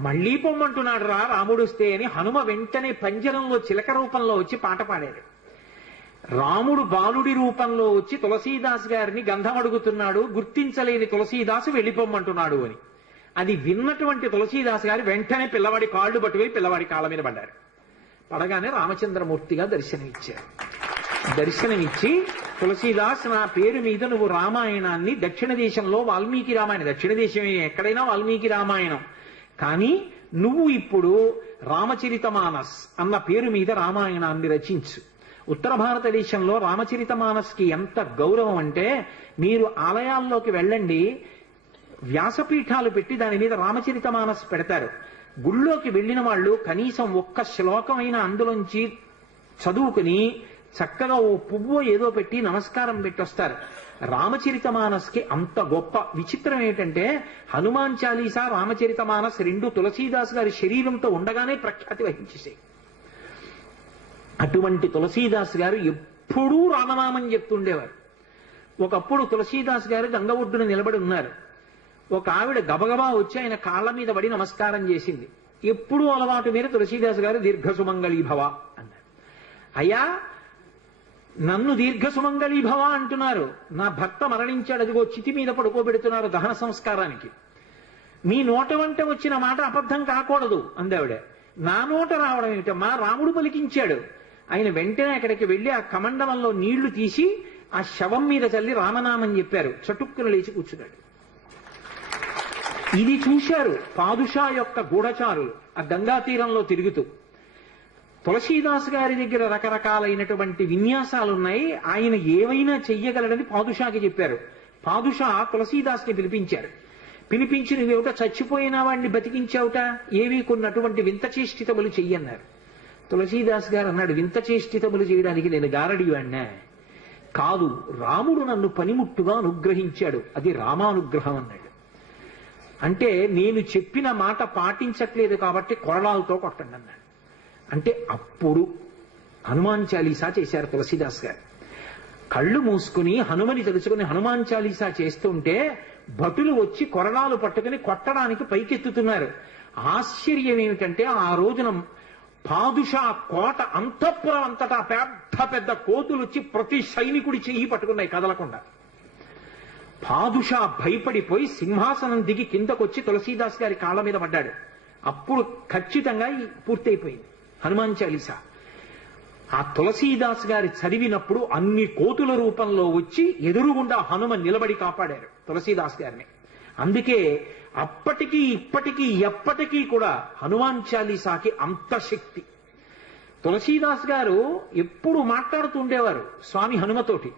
మళ్లీ పొమ్మంటున్నాడు రా రాముడు వస్తే అని హనుమ వెంటనే పంజరంలో చిలక రూపంలో వచ్చి పాట పాడాడు. రాముడు బాలుడి రూపంలో వచ్చి తులసీదాస్ గారిని గంధం అడుగుతున్నాడు. గుర్తించలేని తులసీదాసు వెళ్ళిపోమ్మంటున్నాడు అని. అది విన్నటువంటి తులసీదాస్ గారు వెంటనే పిల్లవాడి కాళ్ళు పట్టుకుని పిల్లవాడి కాళ్ళ మీద పడ్డారు. పడగానే రామచంద్రమూర్తిగా దర్శనమిచ్చారు. దర్శనమిచ్చి, తులసీదాస్, నా పేరు మీద నువ్వు రామాయణాన్ని, దక్షిణ దేశంలో వాల్మీకి రామాయణం, దక్షిణ దేశమే ఎక్కడైనా వాల్మీకి రామాయణం, కానీ నువ్వు ఇప్పుడు రామచరితమానస్ అన్న పేరు మీద రామాయణాన్ని రచించు. ఉత్తర భారతదేశంలో రామచరితమానస్కి ఎంత గౌరవం అంటే, మీరు ఆలయాల్లోకి వెళ్ళండి, వ్యాసపీఠాలు పెట్టి దాని మీద రామచరితమానస్ పెడతారు. గుళ్ళోకి వెళ్ళిన వాళ్ళు కనీసం ఒక్క శ్లోకమైన అందులోంచి చదువుకుని చక్కగా ఓ పువ్వు ఏదో పెట్టి నమస్కారం పెట్టొస్తారు. రామచరితమానస్కి అంత గొప్ప విచిత్రం ఏంటంటే హనుమాన్ చాలీసా రామచరితమానస్ రెండు తులసీదాస్ గారి శరీరంతో ఉండగానే ప్రఖ్యాతి వహించేసాయి. అటువంటి తులసీదాస్ గారు ఎప్పుడూ రామనామం చెప్తుండేవారు. ఒకప్పుడు తులసీదాస్ గారు గంగ ఒడ్డున నిలబడి ఉన్నారు. ఒక ఆవిడ గబగబా వచ్చి ఆయన కాళ్ళ మీద పడి నమస్కారం చేసింది. ఎప్పుడూ అలవాటు మీద తులసీదాస్ గారు దీర్ఘసుమంగళీభవ అన్నారు. అయ్యా, నన్ను దీర్ఘసుమంగళీభవ అంటున్నారు, నా భర్త మరణించాడు, అదిగో చితి మీద పడుకోబెడుతున్నారు దహన సంస్కారానికి, మీ నోట వంట వచ్చిన మాట అబద్ధం కాకూడదు అందావిడ. నా నోట రావడం ఏమిటమ్మా, రాముడు పలికించాడు. ఆయన వెంటనే అక్కడికి వెళ్లి ఆ కమండలంలో నీళ్లు తీసి ఆ శవం మీద చల్లి రామనామం చెప్పారు. చటుక్కున లేచి కూర్చున్నాడు. ఇది చూశారు పాదుషా యొక్క గూఢచారులు ఆ గంగా తీరంలో తిరుగుతూ. తులసీదాస్ గారి దగ్గర రకరకాలైనటువంటి విన్యాసాలున్నాయి, ఆయన ఏవైనా చెయ్యగలడని పాదుషాకి చెప్పారు. పాదుషా తులసీదాస్ ని పిలిపించారు. పిలిపించి నువ్వేమిటో చచ్చిపోయిన వాడిని బతికించావుట, ఏవి కొన్నటువంటి వింత చేష్టితములు చెయ్యన్నారు. తులసీదాస్ గారు అన్నాడు, వింత చేష్టితములు చేయడానికి నేను గారడివాణ్ణా? కాదు, రాముడు నన్ను పనిముట్టుగా అనుగ్రహించాడు, అది రామానుగ్రహం అన్నాడు. అంటే నేను చెప్పిన మాట పాటించట్లేదు కాబట్టి కొరడాలతో కొట్టండి అన్నాడు. అంటే అప్పుడు హనుమాన్ చాలీసా చేశారు తులసీదాస్ గారు. కళ్ళు మూసుకుని హనుమని తెలుసుకుని హనుమాన్ చాలీసా చేస్తుంటే భటులు వచ్చి కొరడాలు పట్టుకుని కొట్టడానికి పైకెత్తుతున్నారు. ఆశ్చర్యం ఏమిటంటే ఆ రోజున పాదుషా కోట అంతఃపురం అంతటా పెద్ద పెద్ద కోతులు వచ్చి ప్రతి సైనికుడి చెయ్యి పట్టుకున్నాయి కదలకుండా. పాదుషా భయపడిపోయి సింహాసనం దిగి కిందకొచ్చి తులసీదాస్ గారి కాళ్ళ మీద పడ్డాడు. అప్పుడు ఖచ్చితంగా పూర్తయిపోయింది హనుమాన్ చాలీసా. ఆ తులసీదాస్ గారి చదివినప్పుడు అన్ని కోతుల రూపంలో వచ్చి ఎదురుగుండా హనుమ నిలబడి కాపాడారు తులసీదాస్ గారిని. అందుకే అప్పటికీ ఇప్పటికీ ఎప్పటికీ కూడా హనుమాన్ చాలీసాకి అంత శక్తి. తులసీదాస్ గారు ఎప్పుడు మాట్లాడుతూ ఉండేవారు స్వామి హనుమతోటి.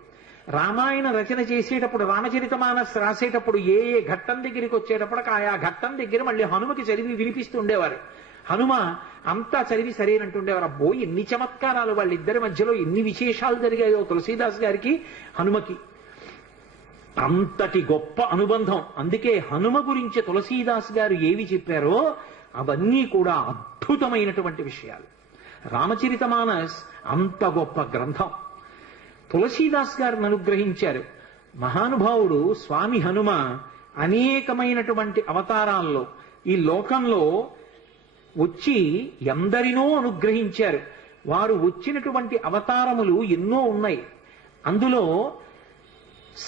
రామాయణ రచన చేసేటప్పుడు రామచరితమానస్ రాసేటప్పుడు ఏ ఏ ఘట్టం దగ్గరికి వచ్చేటప్పుడు ఆయా ఘట్టం దగ్గర మళ్ళీ హనుమకి చదివి వినిపిస్తూ ఉండేవారు. హనుమ అంతా చదివి సరేనంటుండేవారు. అబ్బో, ఎన్ని చమత్కారాలు వాళ్ళిద్దరి మధ్యలో, ఎన్ని విశేషాలు జరిగాయో తులసీదాస్ గారికి హనుమకి. అంతటి గొప్ప అనుబంధం. అందుకే హనుమ గురించి తులసీదాస్ గారు ఏవి చెప్పారో అవన్నీ కూడా అద్భుతమైనటువంటి విషయాలు. రామచరితమానస్ అంత గొప్ప గ్రంథం. తులసీదాస్ గారిని అనుగ్రహించారు మహానుభావుడు స్వామి హనుమ. అనేకమైనటువంటి అవతారాల్లో ఈ లోకంలో వచ్చి ఎందరినో అనుగ్రహించారు. వారు వచ్చినటువంటి అవతారములు ఎన్నో ఉన్నాయి. అందులో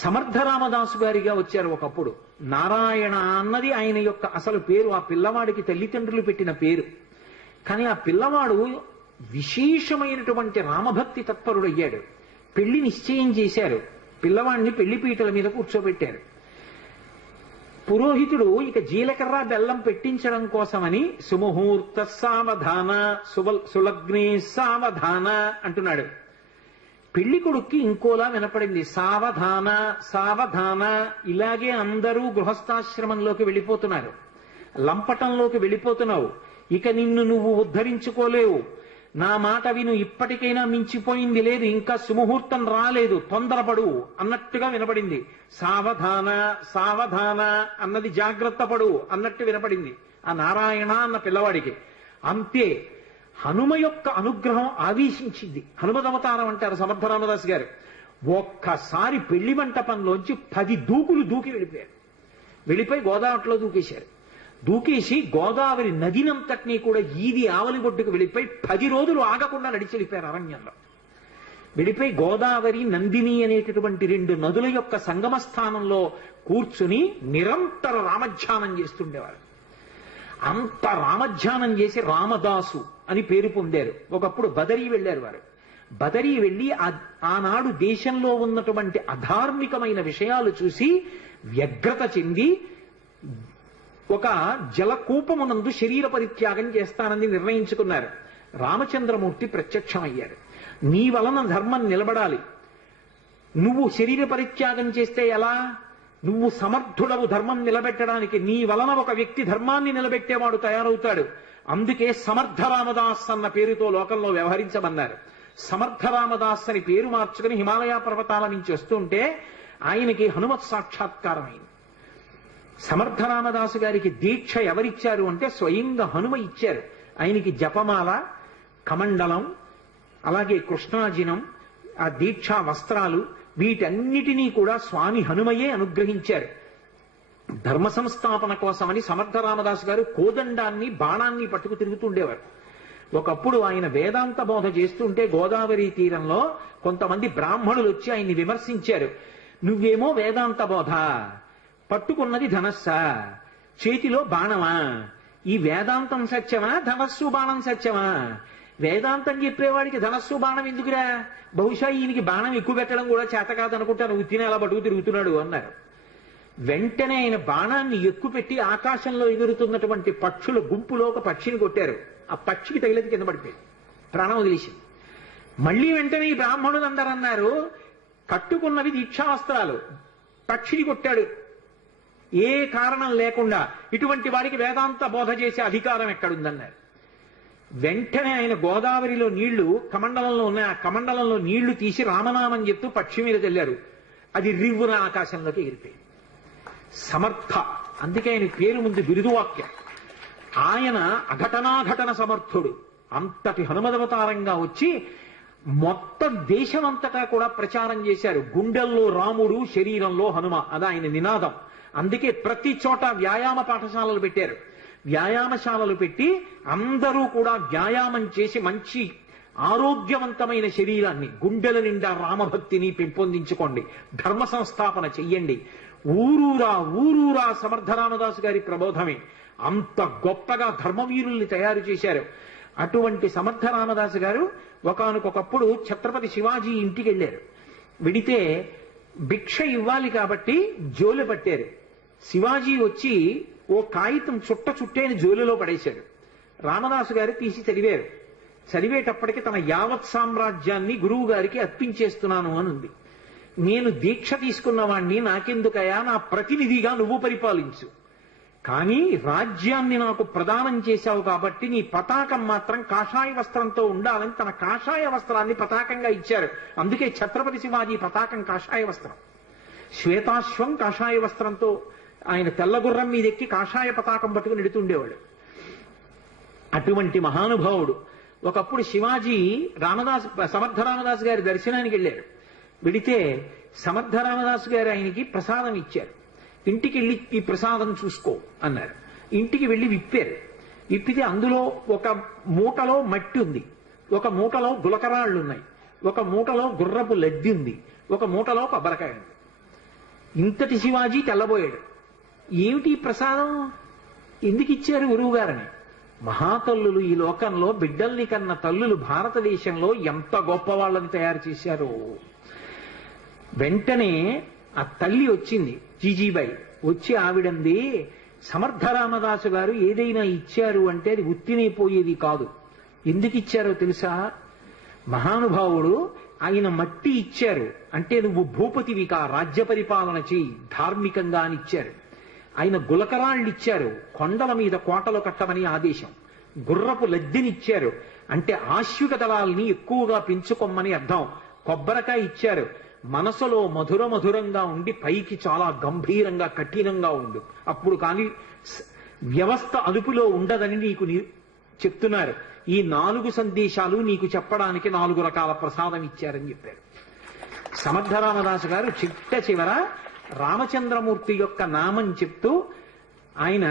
సమర్థ రామదాసు గారిగా వచ్చారు ఒకప్పుడు. నారాయణ అన్నది ఆయన యొక్క అసలు పేరు. ఆ పిల్లవాడికి తల్లిదండ్రులు పెట్టిన పేరు. కానీ ఆ పిల్లవాడు విశేషమైనటువంటి రామభక్తి తత్పరుడయ్యాడు. పెళ్లి నిశ్చయం చేశారు. పిల్లవాడిని పెళ్లిపీటల మీద కూర్చోబెట్టారు. పురోహితుడు ఇక జీలకర్ర బెల్లం పెట్టించడం కోసమని సుముహూర్త సావధాన సులగ్నే సావధాన అంటున్నాడు. పెళ్లి కొడుక్కి ఇంకోలా వినపడింది, సావధాన సావధాన. ఇలాగే అందరూ గృహస్థాశ్రమంలోకి వెళ్ళిపోతున్నారు, లంపటంలోకి వెళ్ళిపోతున్నావు, ఇక నిన్ను నువ్వు ఉద్ధరించుకోలేవు, నా మాట విను, ఇప్పటికైనా మించిపోయింది లేదు, ఇంకా సుముహూర్తం రాలేదు, తొందరపడు అన్నట్టుగా వినపడింది. సావధాన సావధాన అన్నది జాగ్రత్త పడు అన్నట్టు వినపడింది ఆ నారాయణ అన్న పిల్లవాడికి. అంతే హనుమ యొక్క అనుగ్రహం ఆవేశించింది. హనుమదవతారం అంటారు సమర్థరామదాస్ గారు. ఒక్కసారి పెళ్లి మంటపంలోంచి 10 దూకులు దూకి వెళ్ళిపోయారు. వెళ్ళిపోయి గోదావరిలో దూకేశారు. దూకేసి గోదావరి నదినంతటినీ కూడా ఈది ఆవలి ఒడ్డుకు వెళ్ళిపోయి 10 రోజులు ఆగకుండా నడిచి వెళ్ళిపోయారు అరణ్యంలో. వెళ్ళిపోయి గోదావరి నందిని అనేటటువంటి 2 నదుల యొక్క సంగమ స్థానంలో కూర్చుని నిరంతర రామధ్యానం చేస్తుండేవారు. అంత రామధ్యానం చేసి రామదాసు అని పేరు పొందారు. ఒకప్పుడు బదరీ వెళ్ళారు వారు. బదరీ వెళ్ళి ఆనాడు దేశంలో ఉన్నటువంటి అధార్మికమైన విషయాలు చూసి వ్యగ్రత చెంది ఒక జలకూపమునందు శరీర పరిత్యాగం చేస్తానని నిర్ణయించుకున్నారు. రామచంద్రమూర్తి ప్రత్యక్షమయ్యారు. నీ వలన ధర్మం నిలబడాలి, నువ్వు శరీర పరిత్యాగం చేస్తే ఎలా? నువ్వు సమర్థుడవు ధర్మం నిలబెట్టడానికి, నీ వలన ఒక వ్యక్తి ధర్మాన్ని నిలబెట్టేవాడు తయారవుతాడు. అందుకే సమర్థ రామదాస్ అన్న పేరుతో లోకంలో వ్యవహరించమన్నారు. సమర్థ రామదాస్ అని పేరు మార్చుకుని హిమాలయ పర్వతాల నుంచి వస్తుంటే ఆయనకి హనుమత్ సాక్షాత్కారం అయింది. సమర్థ రామదాసు గారికి దీక్ష ఎవరిచ్చారు అంటే స్వయంగా హనుమ ఇచ్చారు. ఆయనకి జపమాల, కమండలం, అలాగే కృష్ణాజినం, ఆ దీక్షా వస్త్రాలు, వీటన్నిటినీ కూడా స్వామి హనుమయే అనుగ్రహించారు. ధర్మ సంస్థాపన కోసమని సమర్థ రామదాసు గారు కోదండాన్ని, బాణాన్ని పట్టుకు తిరుగుతుండేవారు. ఒకప్పుడు ఆయన వేదాంత బోధ చేస్తుంటే గోదావరి తీరంలో కొంతమంది బ్రాహ్మణులు వచ్చి ఆయన్ని విమర్శించారు. నువ్వేమో వేదాంత బోధ, పట్టుకున్నది ధనస్సా, చేతిలో బాణమా, ఈ వేదాంతం సత్యమా, ధనస్సు బాణం సత్యమా? వేదాంతం చెప్పేవాడికి ధనస్సు బాణం ఎందుకురా? బహుశా ఈయనకి బాణం ఎక్కువ పెట్టడం కూడా చేత కాదనుకుంటాను, ఉత్తిని అలా పట్టుకు తిరుగుతున్నాడు అన్నారు. వెంటనే ఆయన బాణాన్ని ఎక్కుపెట్టి ఆకాశంలో ఎగురుతున్నటువంటి పక్షుల గుంపులో ఒక పక్షిని కొట్టారు. ఆ పక్షికి తగిలిది కింద పడిపోయింది, ప్రాణం వదిలేసింది. మళ్ళీ వెంటనే ఈ బ్రాహ్మణులందరూ అన్నారు, కట్టుకున్నవి దీక్షావస్త్రాలు, పక్షిని కొట్టాడు ఏ కారణం లేకుండా, ఇటువంటి వాడికి వేదాంత బోధ చేసే అధికారం ఎక్కడుందన్నారు. వెంటనే ఆయన గోదావరిలో నీళ్లు కమండలంలో ఉన్నాయి, ఆ కమండలంలో నీళ్లు తీసి రామనామం చెప్తూ పక్షి మీద తెల్లారు. అది రివ్వున ఆకాశంలోకి ఎగిరిపోయింది. సమర్థ, అందుకే ఆయన పేరు ముందు బిరుదువాక్యం. ఆయన అఘటనాఘటన సమర్థుడు. అంతటి హనుమదవతారంగా వచ్చి మొత్తం దేశమంతటా కూడా ప్రచారం చేశారు. గుండెల్లో రాముడు, శరీరంలో హనుమ, అది ఆయన నినాదం. అందుకే ప్రతి చోట వ్యాయామ పాఠశాలలు పెట్టారు. వ్యాయామశాలలు పెట్టి అందరూ కూడా వ్యాయామం చేసి మంచి ఆరోగ్యవంతమైన శరీరాన్ని, గుండెల నిండా రామభక్తిని పెంపొందించుకోండి, ధర్మ సంస్థాపన చెయ్యండి. ఊరూరా సమర్థ రామదాసు గారి ప్రబోధమే. అంత గొప్పగా ధర్మవీరుల్ని తయారు చేశారు. అటువంటి సమర్థ రామదాసు గారు ఒకానొకప్పుడు ఛత్రపతి శివాజీ ఇంటికి వెళ్ళారు. వెడితే భిక్ష ఇవ్వాలి కాబట్టి జోలు పట్టారు. శివాజీ వచ్చి ఓ కాగితం చుట్టేని జోలులో పడేశాడు. రామదాసు గారు తీసి చదివారు. చదివేటప్పటికి తన యావత్ సామ్రాజ్యాన్ని గురువు గారికి అర్పించేస్తున్నాను అని ఉంది. నేను దీక్ష తీసుకున్నవాణ్ణి, నాకెందుకయా, నా ప్రతినిధిగా నువ్వు పరిపాలించు, కానీ రాజ్యాన్ని నాకు ప్రదానం చేశావు కాబట్టి నీ పతాకం మాత్రం కాషాయ వస్త్రంతో ఉండాలని తన కాషాయ వస్త్రాన్ని పతాకంగా ఇచ్చారు. అందుకే ఛత్రపతి శివాజీ పతాకం కాషాయ వస్త్రం. శ్వేతాశ్వం కాషాయ వస్త్రంతో, ఆయన తెల్లగుర్రం మీద ఎక్కి కాషాయ పతాకం పట్టుకుని ఎడుతుండేవాడు. అటువంటి మహానుభావుడు. ఒకప్పుడు శివాజీ సమర్థ రామదాసు గారి దర్శనానికి వెళ్ళారు. వెడితే సమర్థ రామదాసు గారు ఆయనకి ప్రసాదం ఇచ్చారు. ఇంటికి వెళ్ళి ఈ ప్రసాదం చూసుకో అన్నారు. ఇంటికి వెళ్ళి విప్పారు. విప్పితే అందులో ఒక మూటలో మట్టి ఉంది, ఒక మూటలో గులకరాళ్ళు ఉన్నాయి, ఒక మూటలో గుర్రపు లద్ది ఉంది, ఒక మూటలో కొబ్బరికాయ ఉంది. ఇంతటి శివాజీ తెల్లబోయాడు. ఏమిటి ప్రసాదం, ఎందుకు ఇచ్చారు గురువు గారని? మహాతల్లులు ఈ లోకంలో బిడ్డల్ని కన్న తల్లులు భారతదేశంలో ఎంత గొప్ప వాళ్ళని తయారు చేశారో. వెంటనే ఆ తల్లి వచ్చింది, జీజీబాయి వచ్చి ఆవిడంది, సమర్థ రామదాసు గారు ఏదైనా ఇచ్చారు అంటే అది ఉత్తినైపోయేది కాదు. ఎందుకు ఇచ్చారో తెలుసా? మహానుభావుడు ఆయన మట్టి ఇచ్చారు అంటే నువ్వు భూపతివికా, రాజ్య పరిపాలన చేయి, ధార్మికంగా అని ఇచ్చారు. ఆయన గులకరాళ్ళు ఇచ్చారు, కొండల మీద కోటలు కట్టమని ఆదేశం. గుర్రపు లద్దినిచ్చారు అంటే ఆశ్విక దళాల్ని ఎక్కువగా పెంచుకోమని అర్థం. కొబ్బరికాయ ఇచ్చారు, మనసులో మధురంగా ఉండి పైకి చాలా గంభీరంగా కఠినంగా ఉండు, అప్పుడు కానీ వ్యవస్థ అదుపులో ఉండదని నీకు చెప్తున్నారు. ఈ 4 సందేశాలు నీకు చెప్పడానికి 4 రకాల ప్రసాదం ఇచ్చారని చెప్పారు. సమర్థ రామదాసు గారు చివర రామచంద్రమూర్తి యొక్క నామం చెప్తూ ఆయన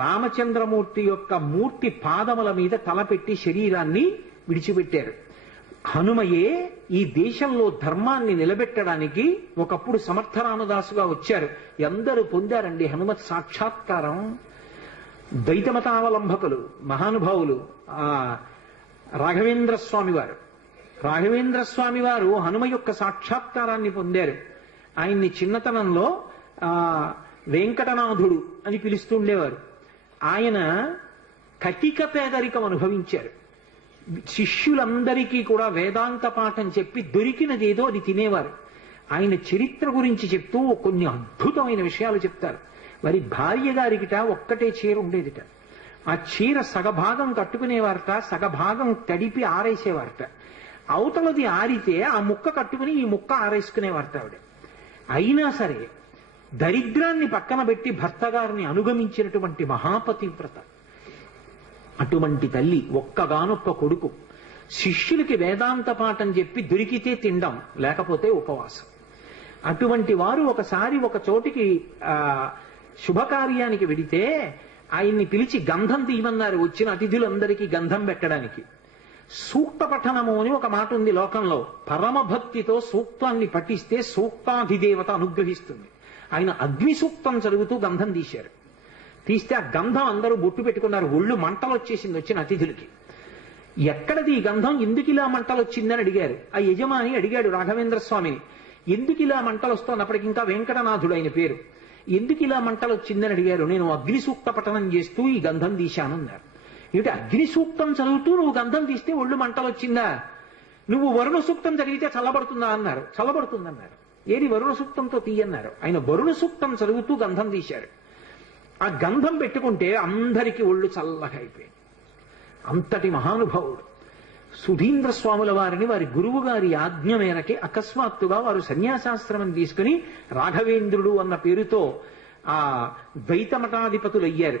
రామచంద్రమూర్తి యొక్క మూర్తి పాదముల మీద తలపెట్టి శరీరాన్ని విడిచిపెట్టారు. హనుమయే ఈ దేశంలో ధర్మాన్ని నిలబెట్టడానికి ఒకప్పుడు సమర్థ రామదాసుగా వచ్చారు. ఎందరూ పొందారండి హనుమత్ సాక్షాత్కారం. ద్వైతమతావలంబకులు మహానుభావులు. రాఘవేంద్ర స్వామి వారు హనుమ యొక్క సాక్షాత్కారాన్ని పొందారు. ఆయన్ని చిన్నతనంలో వెంకటనాథుడు అని పిలుస్తుండేవారు. ఆయన కటిక పేదరికం అనుభవించారు. శిష్యులందరికీ కూడా వేదాంత పాఠం చెప్పి దొరికినదేదో అది తినేవారు. ఆయన చరిత్ర గురించి చెప్తూ కొన్ని అద్భుతమైన విషయాలు చెప్తారు. వారి భార్య గారికిట ఒక్కటే చీర ఉండేదిట. ఆ చీర సగభాగం కట్టుకునేవారట, సగభాగం తడిపి ఆరేసేవారట. అవతలది ఆరితే ఆ ముక్క కట్టుకుని ఈ ముక్క ఆరేసుకునేవారట ఆవిడ. అయినా సరే దరిద్రాన్ని పక్కన పెట్టి భర్త గారిని అనుగమించినటువంటి మహాపతివ్రత. అటువంటి తల్లి, ఒక్కగానొక్క కొడుకు, శిష్యులకి వేదాంత పాఠం చెప్పి దొరికితే తినడం, లేకపోతే ఉపవాసం. అటువంటి వారు ఒకసారి ఒక చోటికి శుభకార్యానికి వెడితే ఆయన్ని పిలిచి గంధం తీయమన్నారు వచ్చిన అతిథులందరికీ గంధం పెట్టడానికి. సూక్త పఠనము అని ఒక మాట ఉంది లోకంలో. పరమభక్తితో సూక్తాన్ని పఠిస్తే సూక్తాధిదేవత అనుగ్రహిస్తుంది. ఆయన అగ్ని సూక్తం చదువుతూ గంధం తీశారు. తీస్తే ఆ గంధం అందరూ బొట్టు పెట్టుకున్నారు. ఒళ్ళు మంటలు వచ్చేసింది వచ్చిన అతిథులకి. ఎక్కడది ఈ గంధం, ఎందుకు ఇలా మంటలు వచ్చిందని అడిగారు. ఆ యజమాని అడిగాడు రాఘవేంద్ర స్వామిని, ఎందుకు ఇలా మంటలు వస్తున్నప్పటికి ఇంకా వెంకటనాథుడు ఆయన పేరు, ఎందుకు ఇలా మంటలు వచ్చిందని అడిగారు. నేను అగ్ని సూక్త పఠనం చేస్తూ ఈ గంధం తీశాను అన్నారు. ఏమిటి, అగ్ని సూక్తం చదువుతూ నువ్వు గంధం తీస్తే ఒళ్ళు మంటలు వచ్చిందా? నువ్వు వరుణ సూక్తం చదివితే చల్లబడుతుందా అన్నారు. చల్లబడుతుందన్నారు. ఏది వరుణ సూక్తంతో తీయన్నారు. ఆయన వరుణ సూక్తం చదువుతూ గంధం తీశారు. ఆ గంధం పెట్టుకుంటే అందరికీ ఒళ్ళు చల్లగా అయిపోయింది. అంతటి మహానుభావుడు సుధీంద్ర స్వాముల వారిని వారి గురువు గారి ఆజ్ఞ మేరకి అకస్మాత్తుగా వారు సన్యాసాశ్రమం తీసుకుని రాఘవేంద్రుడు అన్న పేరుతో ఆ ద్వైత మఠాధిపతులు అయ్యారు.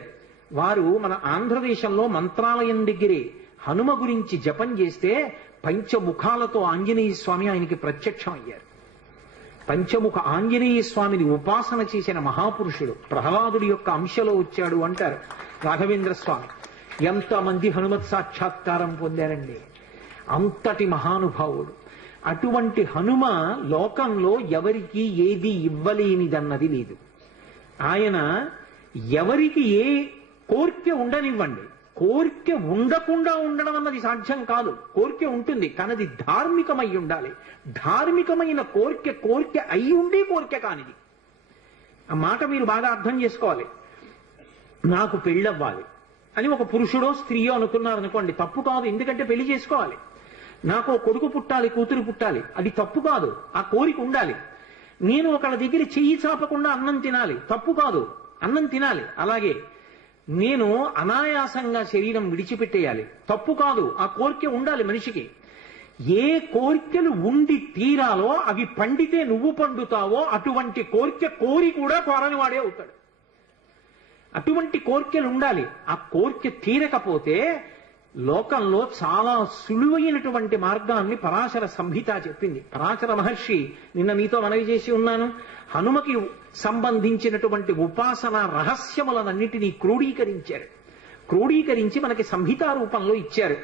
వారు మన ఆంధ్రదేశంలో మంత్రాలయం దగ్గరే హనుమ గురించి జపం చేస్తే పంచముఖాలతో ఆంజనేయ స్వామి ఆయనకి ప్రత్యక్షం అయ్యారు. పంచముఖ ఆంజనేయ స్వామిని ఉపాసన చేసిన మహాపురుషుడు, ప్రహ్లాదుడి యొక్క అంశలో వచ్చాడు అంటారు రాఘవేంద్ర స్వామి. ఎంతమంది హనుమత్ సాక్షాత్కారం పొందారండి, అంతటి మహానుభావుడు. అటువంటి హనుమ లోకంలో ఎవరికి ఏది ఇవ్వలేనిదన్నది లేదు. ఆయన ఎవరికి ఏ కోరిక ఉండనివ్వండి, కోరిక ఉండకుండా ఉండడం అన్నది సాధ్యం కాదు. కోరిక ఉంటుంది, కానీ అది ధార్మికమై ఉండాలి. ధార్మికమైన కోరిక అయి ఉండి కోరిక కానిది. ఆ మాట మీరు బాగా అర్థం చేసుకోవాలి. నాకు పెళ్ళవ్వాలి అని ఒక పురుషుడో స్త్రీయో అనుకున్నారనుకోండి, తప్పు కాదు, ఎందుకంటే పెళ్లి చేసుకోవాలి. నాకు కొడుకు పుట్టాలి, కూతురు పుట్టాలి, అది తప్పు కాదు, ఆ కోరిక ఉండాలి. నేను ఒకళ్ళ దగ్గర చెయ్యి చాపకుండా అన్నం తినాలి, తప్పు కాదు, అన్నం తినాలి. అలాగే నేను అనాయాసంగా శరీరం విడిచిపెట్టేయాలి, తప్పు కాదు, ఆ కోరిక ఉండాలి మనిషికి. ఏ కోరికలు ఉండి తీరాలో అవి పండితే నువ్వు పండుతావో అటువంటి కోరిక కోరి కూడా కోరని వాడే అవుతాడు. అటువంటి కోరికలు ఉండాలి. ఆ కోరిక తీరకపోతే లోకంలో చాలా సులువైనటువంటి మార్గాన్ని పరాశర సంహిత చెప్పింది. పరాశర మహర్షి నిన్న మీతో మనవి చేసి ఉన్నాను. హనుమకి సంబంధించినటువంటి ఉపాసన రహస్యములనన్నిటినీ క్రోడీకరించారు. క్రోడీకరించి మనకి సంహితా రూపంలో ఇచ్చారు.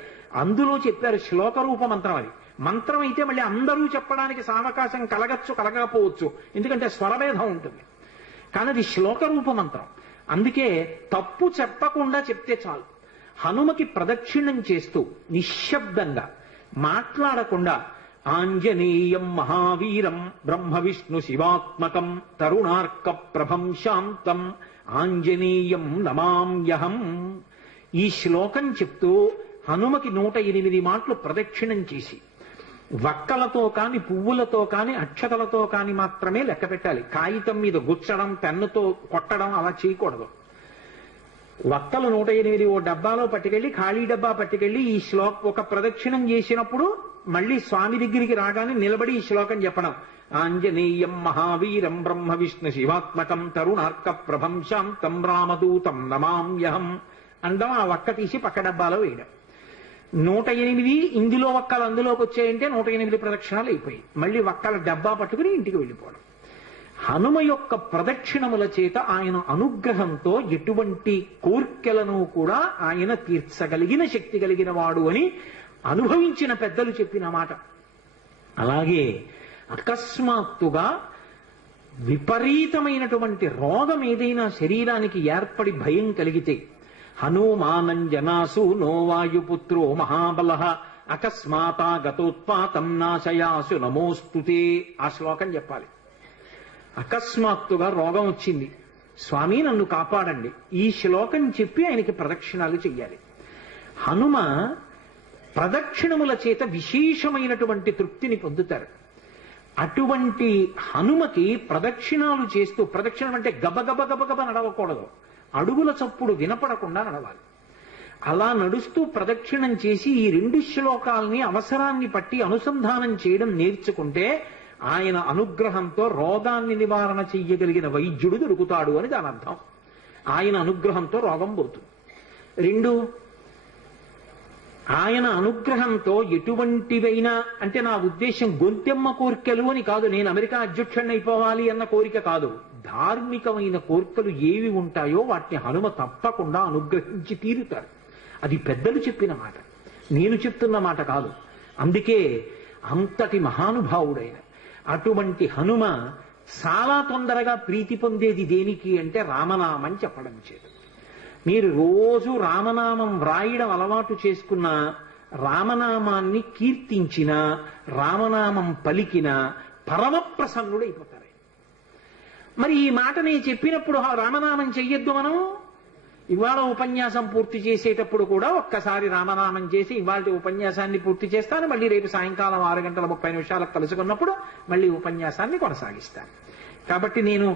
అందులో చెప్పారు శ్లోక రూప మంత్రం. అది మంత్రం అయితే మళ్ళీ అందరూ చెప్పడానికి సావకాశం కలగచ్చు, కలగకపోవచ్చు, ఎందుకంటే స్వరభేదం ఉంటుంది. కానీ అది శ్లోక రూప మంత్రం. అందుకే తప్పు చెప్పకుండా చెప్తే చాలు. హనుమకి ప్రదక్షిణం చేస్తూ నిశ్శబ్దంగా మాట్లాడకుండా ఆంజనేయం మహావీరం బ్రహ్మ విష్ణు శివాత్మకం తరుణార్క ప్రభం శాంతం ఆంజనేయం నమామ్యహం, ఈ శ్లోకం చెప్తూ హనుమకి 108 మాటలు ప్రదక్షిణం చేసి వక్కలతో కాని, పువ్వులతో కాని, అక్షతలతో కాని మాత్రమే లెక్క పెట్టాలి. కాగితం మీద గుచ్చడం, పెన్నుతో కొట్టడం అలా చేయకూడదు. వక్కలు 108 ఓ డబ్బాలో పట్టుకెళ్ళి, ఖాళీ డబ్బా పట్టుకెళ్ళి ఈ ఒక ప్రదక్షిణం చేసినప్పుడు మళ్ళీ స్వామి దగ్గరికి రాగానే నిలబడి ఈ శ్లోకం చెప్పడం. ఆంజనేయం మహావీరం బ్రహ్మ విష్ణు శివాత్మకం తరుణార్క ప్రభం శాంతం రామదూతం నమామ్యహం అండం. ఆ వక్క తీసి పక్క డబ్బాలో వేయడం. 108 ఇందులో వక్కలు అందులోకి వచ్చాయంటే 108 ప్రదక్షిణాలు అయిపోయి మళ్ళీ వక్కల డబ్బా పట్టుకుని ఇంటికి వెళ్ళిపోవడం. హనుమ యొక్క ప్రదక్షిణముల చేత ఆయన అనుగ్రహంతో ఎటువంటి కోర్కెలను కూడా ఆయన తీర్చగలిగిన శక్తి కలిగిన వాడు అని అనుభవించిన పెద్దలు చెప్పిన మాట. అలాగే అకస్మాత్తుగా విపరీతమైనటువంటి రోగం ఏదైనా శరీరానికి ఏర్పడి భయం కలిగితే, హనుమానంజనాసు నో వాయుపుత్రో మహాబల అకస్మాతాగతోత్పాతం నాశయాసు నమోస్తుతే, ఆ శ్లోకం చెప్పాలి. అకస్మాత్తుగా రోగం వచ్చింది, స్వామి నన్ను కాపాడండి, ఈ శ్లోకం చెప్పి ఆయనకి ప్రదక్షిణాలు చెయ్యాలి. హనుమ ప్రదక్షిణముల చేత విశేషమైనటువంటి తృప్తిని పొందుతారు. అటువంటి హనుమకి ప్రదక్షిణాలు చేస్తూ, ప్రదక్షిణం అంటే గబగబ గబగబ నడవకూడదు, అడుగుల చప్పుడు వినపడకుండా నడవాలి. అలా నడుస్తూ ప్రదక్షిణం చేసి ఈ 2 శ్లోకాల్ని అవసరాన్ని పట్టి అనుసంధానం చేయడం నేర్చుకుంటే ఆయన అనుగ్రహంతో రోగాన్ని నివారణ చెయ్యగలిగిన వైద్యుడు దొరుకుతాడు అని దాని అర్థం. ఆయన అనుగ్రహంతో రోగం పోతుంది. 2, ఆయన అనుగ్రహంతో ఎటువంటివైనా, అంటే నా ఉద్దేశం గొంతెమ్మ కోరికలు అని కాదు, నేను అమెరికా అధ్యక్షుడిని అయిపోవాలి అన్న కోరిక కాదు. ధార్మికమైన కోరికలు ఏవి ఉంటాయో వాటిని హనుమ తప్పకుండా అనుగ్రహించి తీరుతారు. అది పెద్దలు చెప్పిన మాట, నేను చెప్తున్న మాట కాదు. అందుకే అంతటి మహానుభావుడైన అటువంటి హనుమ చాలా తొందరగా ప్రీతి పొందేది దేనికి అంటే రామనామం చెప్పడం చేత. మీరు రోజు రామనామం వ్రాయడం అలవాటు చేసుకున్న, రామనామాన్ని కీర్తించిన, రామనామం పలికిన పరమప్రసన్నుడైపోతారు. మరి ఈ మాట నేను చెప్పినప్పుడు రామనామం చెయ్యొద్దు మనం? ఇవాళ ఉపన్యాసం పూర్తి చేసేటప్పుడు కూడా ఒక్కసారి రామనామం చేసి ఇవాళ ఉపన్యాసాన్ని పూర్తి చేస్తాను, మళ్ళీ రేపు సాయంకాలం 6:30 కలుసుకున్నప్పుడు మళ్ళీ ఉపన్యాసాన్ని కొనసాగిస్తాను. కాబట్టి నేను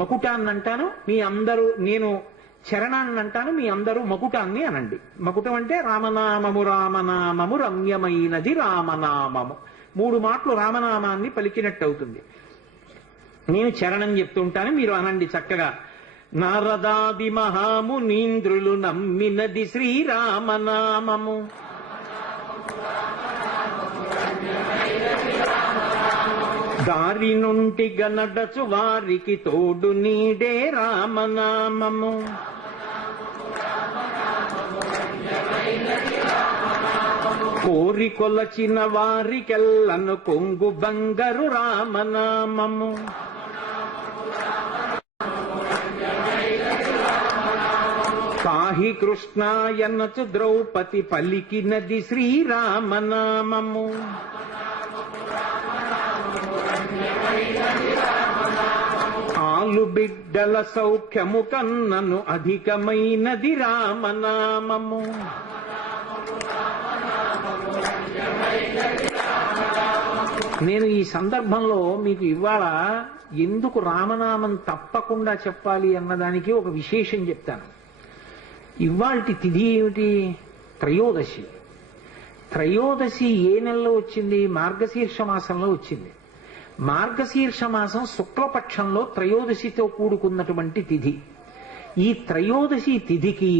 మకుటాన్ని అంటాను, మీ అందరూ, నేను చరణాన్ని అంటాను, మీ అందరూ మకుటాన్ని అనండి. మకుటం అంటే రామనామము రామనామము రమ్యమైనది రామనామము. 3 మాటలు రామనామాన్ని పలికినట్టు అవుతుంది. నేను చరణం చెప్తుంటాను, మీరు అనండి చక్కగా. నారదాది మహామునీంద్రులు నమ్మినది శ్రీరామనామము, దారి నుండి గనడచు వారికి తోడు నీడే రామనామము. కోరి కొలచిన వారికెల్లను కొంగు బంగారు రామనామము. పాహి కృష్ణాయనచు ద్రౌపది పలికినది శ్రీరామనామము. ఆలు బిడ్డల సౌఖ్యము కన్నను అధికమైనది రామనామము. నేను ఈ సందర్భంలో మీకు ఇవాళ ఎందుకు రామనామం తప్పకుండా చెప్పాలి అన్నదానికి ఒక విశేషం చెప్తాను. ఇవాల్టి తిథి ఏమిటి? త్రయోదశి. త్రయోదశి ఏ నెలలో వచ్చింది? మార్గశీర్ష మాసంలో వచ్చింది. మార్గశీర్ష మాసం శుక్లపక్షంలో త్రయోదశితో కూడుకున్నటువంటి తిథి. ఈ త్రయోదశి తిథికి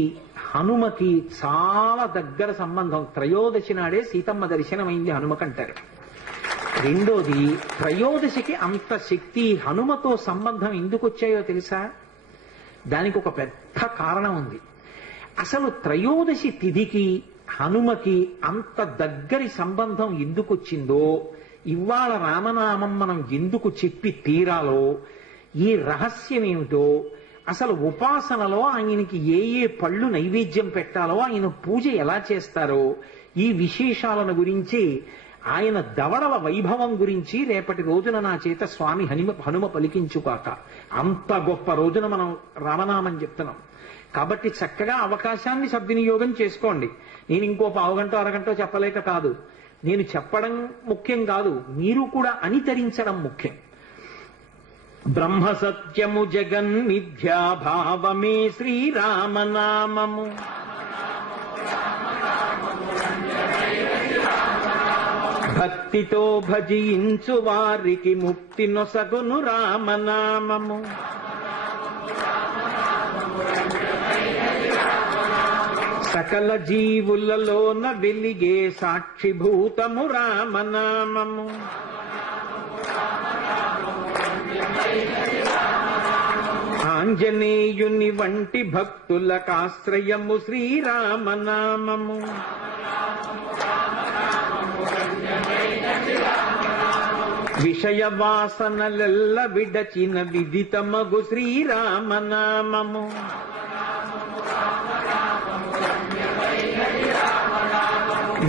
హనుమకి చాలా దగ్గర సంబంధం. త్రయోదశి నాడే సీతమ్మ దర్శనమైంది హనుమకంటారు. రెండోది, త్రయోదశికి అంత శక్తి, హనుమతో సంబంధం ఎందుకు వచ్చాయో తెలుసా? దానికి ఒక పెద్ద కారణం ఉంది. అసలు త్రయోదశి తిథికి హనుమకి అంత దగ్గరి సంబంధం ఎందుకు వచ్చిందో, ఇవాళ రామనామం మనం ఎందుకు చెప్పి తీరాలో, ఈ రహస్యం ఏమిటో, అసలు ఉపాసనలో ఆయనకి ఏ ఏ పళ్ళు నైవేద్యం పెట్టాలో, ఆయన పూజ ఎలా చేస్తారో, ఈ విశేషాలను గురించి, ఆయన దవడల వైభవం గురించి రేపటి రోజున నా చేత స్వామి హనుమ పలికించుకాక. అంత గొప్ప రోజున మనం రామనామం చెప్తున్నాం. కాబట్టి చక్కగా అవకాశాన్ని సద్వినియోగం చేసుకోండి. నేను ఇంకో పావుగంట అరగంట చెప్పలేక కాదు, నేను చెప్పడం ముఖ్యం కాదు, మీరు కూడా అనుసరించడం ముఖ్యం. బ్రహ్మ సత్యము జగన్ మిథ్యాభావమే శ్రీరామనామము. భక్తితో భజించు వారికి ముక్తి నొసగును రామనామము. సకల జీవులలోన వెలిగే సాక్షిభూతము రామనామము. ఆంజనేయుని వంటి భక్తులకాశ్రయము శ్రీరామనామము. విషయ వాసనలెల్ల విడచిన విదితమగు శ్రీరామనామము.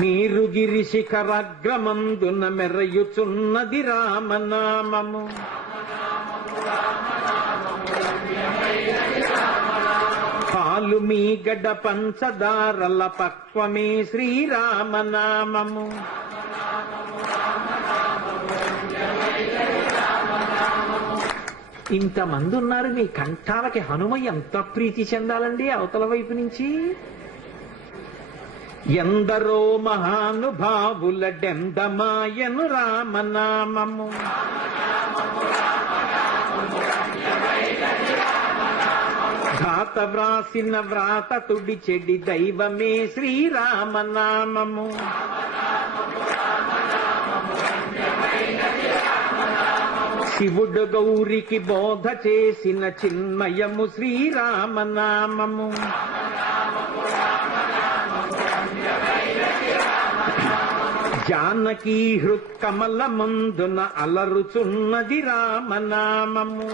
నీరుగిరి శిఖరాగ్రమందున మెరయుచున్నది రామనామము. పాలు మీ గడ్డ పంచదారల పక్వమే శ్రీరామనామము. ఇంతమంది ఉన్నారు, మీ కంఠాలకి హనుమ ఎంత ప్రీతి చెందాలండి అవతల వైపు నుంచి. ఎందరో మహానుభావుల డెందమాయను రామనామము, ఘాత వ్రాసిన వ్రాత తుడి చెడి దైవమే శ్రీరామనామము. శివుడు గౌరికి బోధ చేసిన చిన్మయము శ్రీరామనామము. జానకీ హృత్కమల ముందున అలరుచున్నది రామనామము.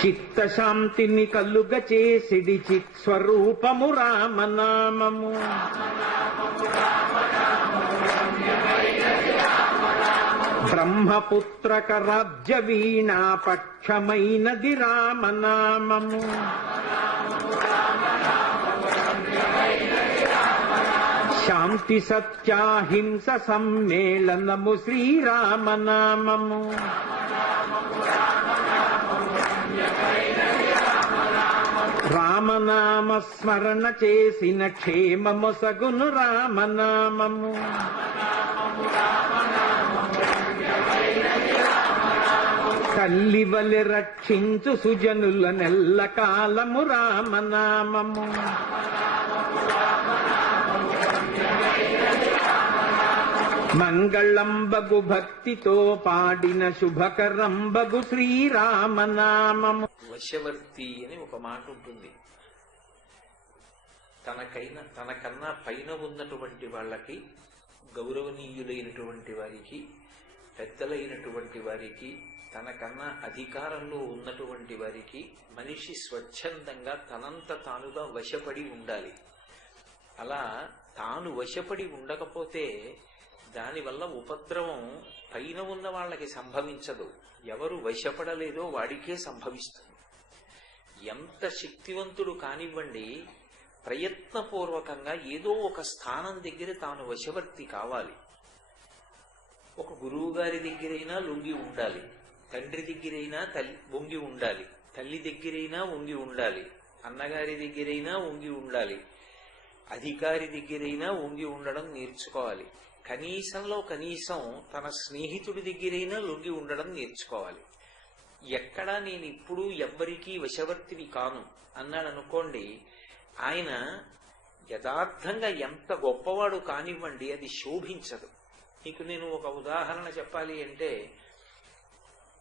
చిత్తశాంతిని కలుగ చేసిడి చిత్స్వరూపము రామనామము. బ్రహ్మపుత్రక రాజ్య వీణా పక్షమైనది రామనామము. శాంతి సత్యాహింస సమ్మేళనము శ్రీరామనామము. రామనామ స్మరణ చేసిన క్షేమమొసగును రామనామము. తల్లివలె రక్షించు సుజనుల నెల్ల కాలము రామనామము. మంగళంబగు భక్తితో పాడిన శుభకరంబగు శ్రీరామనామము. వశవర్తి అని ఒక మాట ఉంటుంది. తనకన్నా పైన ఉన్నటువంటి వాళ్ళకి, గౌరవనీయులైనటువంటి వారికి, పెద్దలైనటువంటి వారికి, తనకన్నా అధికారంలో ఉన్నటువంటి వారికి మనిషి స్వచ్ఛందంగా తనంత తానుగా వశపడి ఉండాలి. అలా తాను వశపడి ఉండకపోతే దానివల్ల ఉపద్రవం పైన ఉన్న వాళ్ళకి సంభవించదు, ఎవరు వశపడలేదో వాడికే సంభవిస్తుంది. ఎంత శక్తివంతుడు కానివ్వండి, ప్రయత్నపూర్వకంగా ఏదో ఒక స్థానం దగ్గర తాను వశవర్తి కావాలి. ఒక గురువు గారి దగ్గరైనా లొంగి ఉండాలి, తండ్రి దగ్గరైనా వంగి ఉండాలి, తల్లి దగ్గరైనా వంగి ఉండాలి, అన్నగారి దగ్గరైనా వంగి ఉండాలి, అధికారి దగ్గరైనా వంగి ఉండడం నేర్చుకోవాలి. కనీసంలో కనీసం తన స్నేహితుడి దగ్గరైనా లొంగి ఉండడం నేర్చుకోవాలి. ఎక్కడా నేను ఇప్పుడు ఎవ్వరికీ వశవర్తిని కాను అన్నాడు అనుకోండి, ఆయన యథార్థంగా ఎంత గొప్పవాడు కానివ్వండి, అది శోభించదు. మీకు నేను ఒక ఉదాహరణ చెప్పాలి అంటే,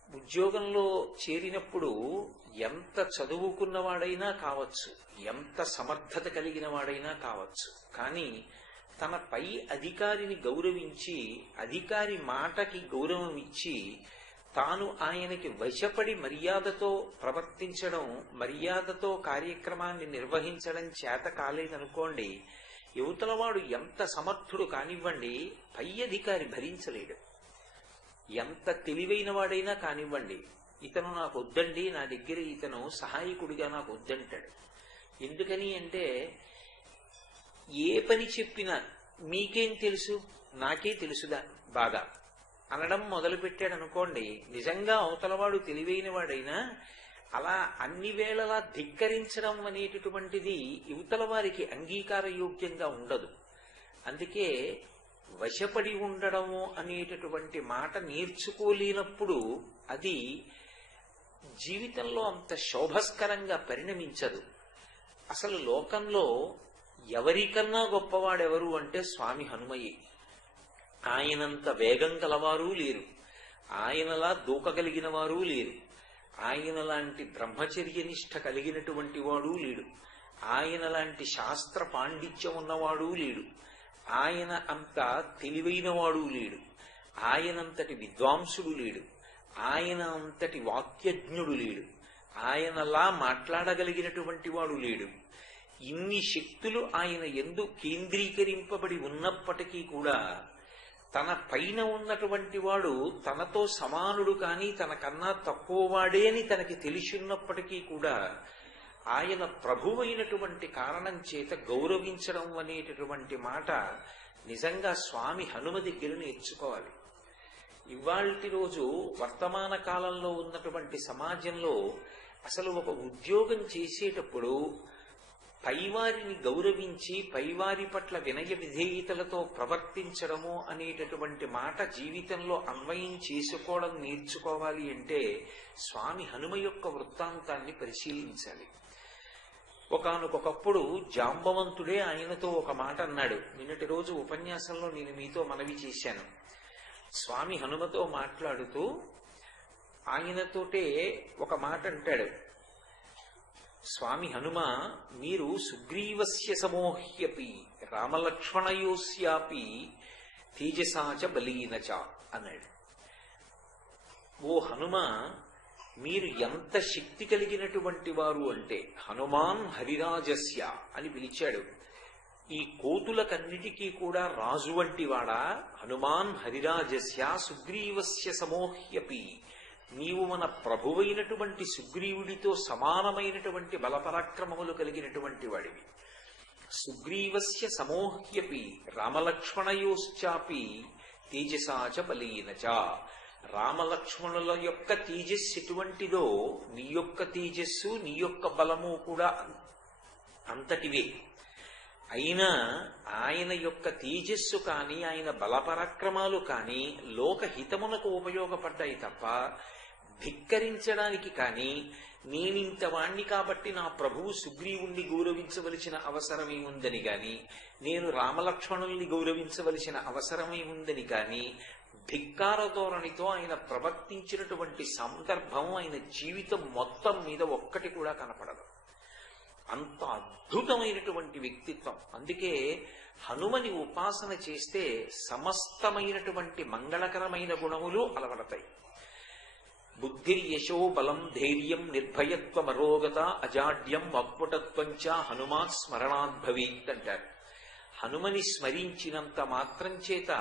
ఉద్యోగంలో చేరినప్పుడు ఎంత చదువుకున్నవాడైనా కావచ్చు, ఎంత సమర్థత కలిగిన వాడైనా కావచ్చు, కానీ తన పై అధికారిని గౌరవించి, అధికారి మాటకి గౌరవం ఇచ్చి, తాను ఆయనకి వశపడి మర్యాదతో ప్రవర్తించడం, మర్యాదతో కార్యక్రమాన్ని నిర్వహించడం చేత కాలేదనుకోండి, యువతలవాడు ఎంత సమర్థుడు కానివ్వండి, పై అధికారి భరించలేడు. ఎంత తెలివైన వాడైనా కానివ్వండి, ఇతను నాకు వద్దండి, నా దగ్గర ఇతను సహాయకుడిగా నాకు వద్దంటాడు. ఎందుకని అంటే, ఏ పని చెప్పినా మీకేం తెలుసు, నాకే తెలుసుదా బాగా అనడం మొదలుపెట్టాడు అనుకోండి, నిజంగా అవతలవాడు తెలివైన వాడైనా అలా అన్ని వేళలా ధిక్కరించడం అనేటటువంటిది యువతల వారికి అంగీకారయోగ్యంగా ఉండదు. అందుకే వశపడి ఉండడము అనేటటువంటి మాట నేర్చుకోలేనప్పుడు అది జీవితంలో అంత శోభస్కరంగా పరిణమించదు. అసలు లోకంలో ఎవరికన్నా గొప్పవాడెవరు అంటే స్వామి హనుమయ్యే. ఆయనంత వేగం గలవారు లేరు, ఆయనలా దూకగలిగిన వారు లేరు, ఆయన లాంటి బ్రహ్మచర్యనిష్ట కలిగినటువంటి వాడు లేడు, ఆయన లాంటి శాస్త్ర పాండిత్యం ఉన్నవాడు లేడు, ఆయన అంత తెలివైనవాడు లేడు, ఆయనంతటి విద్వాంసుడు లేడు, ఆయన అంతటి వాక్యజ్ఞుడు లేడు, ఆయనలా మాట్లాడగలిగినటువంటి వాడు లేడు. ఇన్ని శక్తులు ఆయన యందు కేంద్రీకరింపబడి ఉన్నప్పటికీ కూడా తన పైన ఉన్నటువంటి వాడు తనతో సమానుడు కాని తనకన్నా తక్కువ వాడే అని తనకి తెలిసిన్నప్పటికీ కూడా ఆయన ప్రభువైనటువంటి కారణం చేత గౌరవించడం అనేటటువంటి మాట నిజంగా స్వామి హనుమ దగ్గర నేర్చుకోవాలి. ఇవాల్టి రోజు వర్తమాన కాలంలో ఉన్నటువంటి సమాజంలో అసలు ఒక ఉద్యోగం చేసేటప్పుడు పైవారిని గౌరవించి పైవారి పట్ల వినయ విధేయతలతో ప్రవర్తించడము అనేటటువంటి మాట జీవితంలో అన్వయం చేసుకోవడం నేర్చుకోవాలి అంటే స్వామి హనుమ యొక్క వృత్తాంతాన్ని పరిశీలించాలి. ఒకానొకప్పుడు జాంబవంతుడే ఆయనతో ఒక మాట అన్నాడు. నిన్నటి రోజు ఉపన్యాసంలో నేను మీతో మనవి చేశాను. స్వామి హనుమతో మాట్లాడుతూ ఆయనతోటే ఒక మాట అంటాడు. స్వామి హనుమ, మీరు సుగ్రీవస్య సమోహ్యపి రామలక్ష్మణయోస్యాపి తేజసాచ బలీనచ అన్నాడు. ఓ హనుమ, మీరు ఎంత శక్తి కలిగినటువంటి వారు అంటే హనుమాన్ హరిరాజస్య అని పిలిచాడు. ఈ కోతులకన్నిటికీ కూడా రాజు వంటి వాడా? హనుమాన్ హరిరాజస్య సుగ్రీవస్య సమోహ్యపి, నీవు మన ప్రభువైనటువంటి సుగ్రీవుడితో సమానమైనటువంటి బలపరాక్రమములు కలిగినటువంటి వాడివి. సుగ్రీవస్య సమోహ్యపి రామలక్ష్మణయోశ్చాపి తేజసాచ బలీనచ, రామలక్ష్మణుల యొక్క తేజస్సు ఎటువంటిదో నీ యొక్క తేజస్సు నీ యొక్క బలము కూడా అంతటివే. అయినా ఆయన యొక్క తేజస్సు కాని ఆయన బలపరాక్రమాలు కాని లోకహితమునకు ఉపయోగపడ్డాయి తప్ప ధిక్కరించడానికి కాని, నేనింత వాణ్ణి కాబట్టి నా ప్రభువు సుగ్రీవుణ్ణి గౌరవించవలసిన అవసరమే ఉందని గాని, నేను రామలక్ష్మణుల్ని గౌరవించవలసిన అవసరమే ఉందని కాని ధిక్కార ధోరణితో ఆయన ప్రవర్తించినటువంటి సందర్భం ఆయన జీవితం మొత్తం మీద ఒక్కటి కూడా కనపడదు. అంత అద్భుతమైనటువంటి వ్యక్తిత్వం. అందుకే హనుమని ఉపాసన చేస్తే సమస్తమైనటువంటి మంగళకరమైన గుణములు అలవడతాయి. బుద్ధిర్యశో బలం ధైర్యం నిర్భయత్వమరోగత అజాడ్యం అక్పుటత్వంచ హనుమాత్ స్మరణాద్భవేత్ అంటారు. హనుమని స్మరించినంత మాత్రం చేత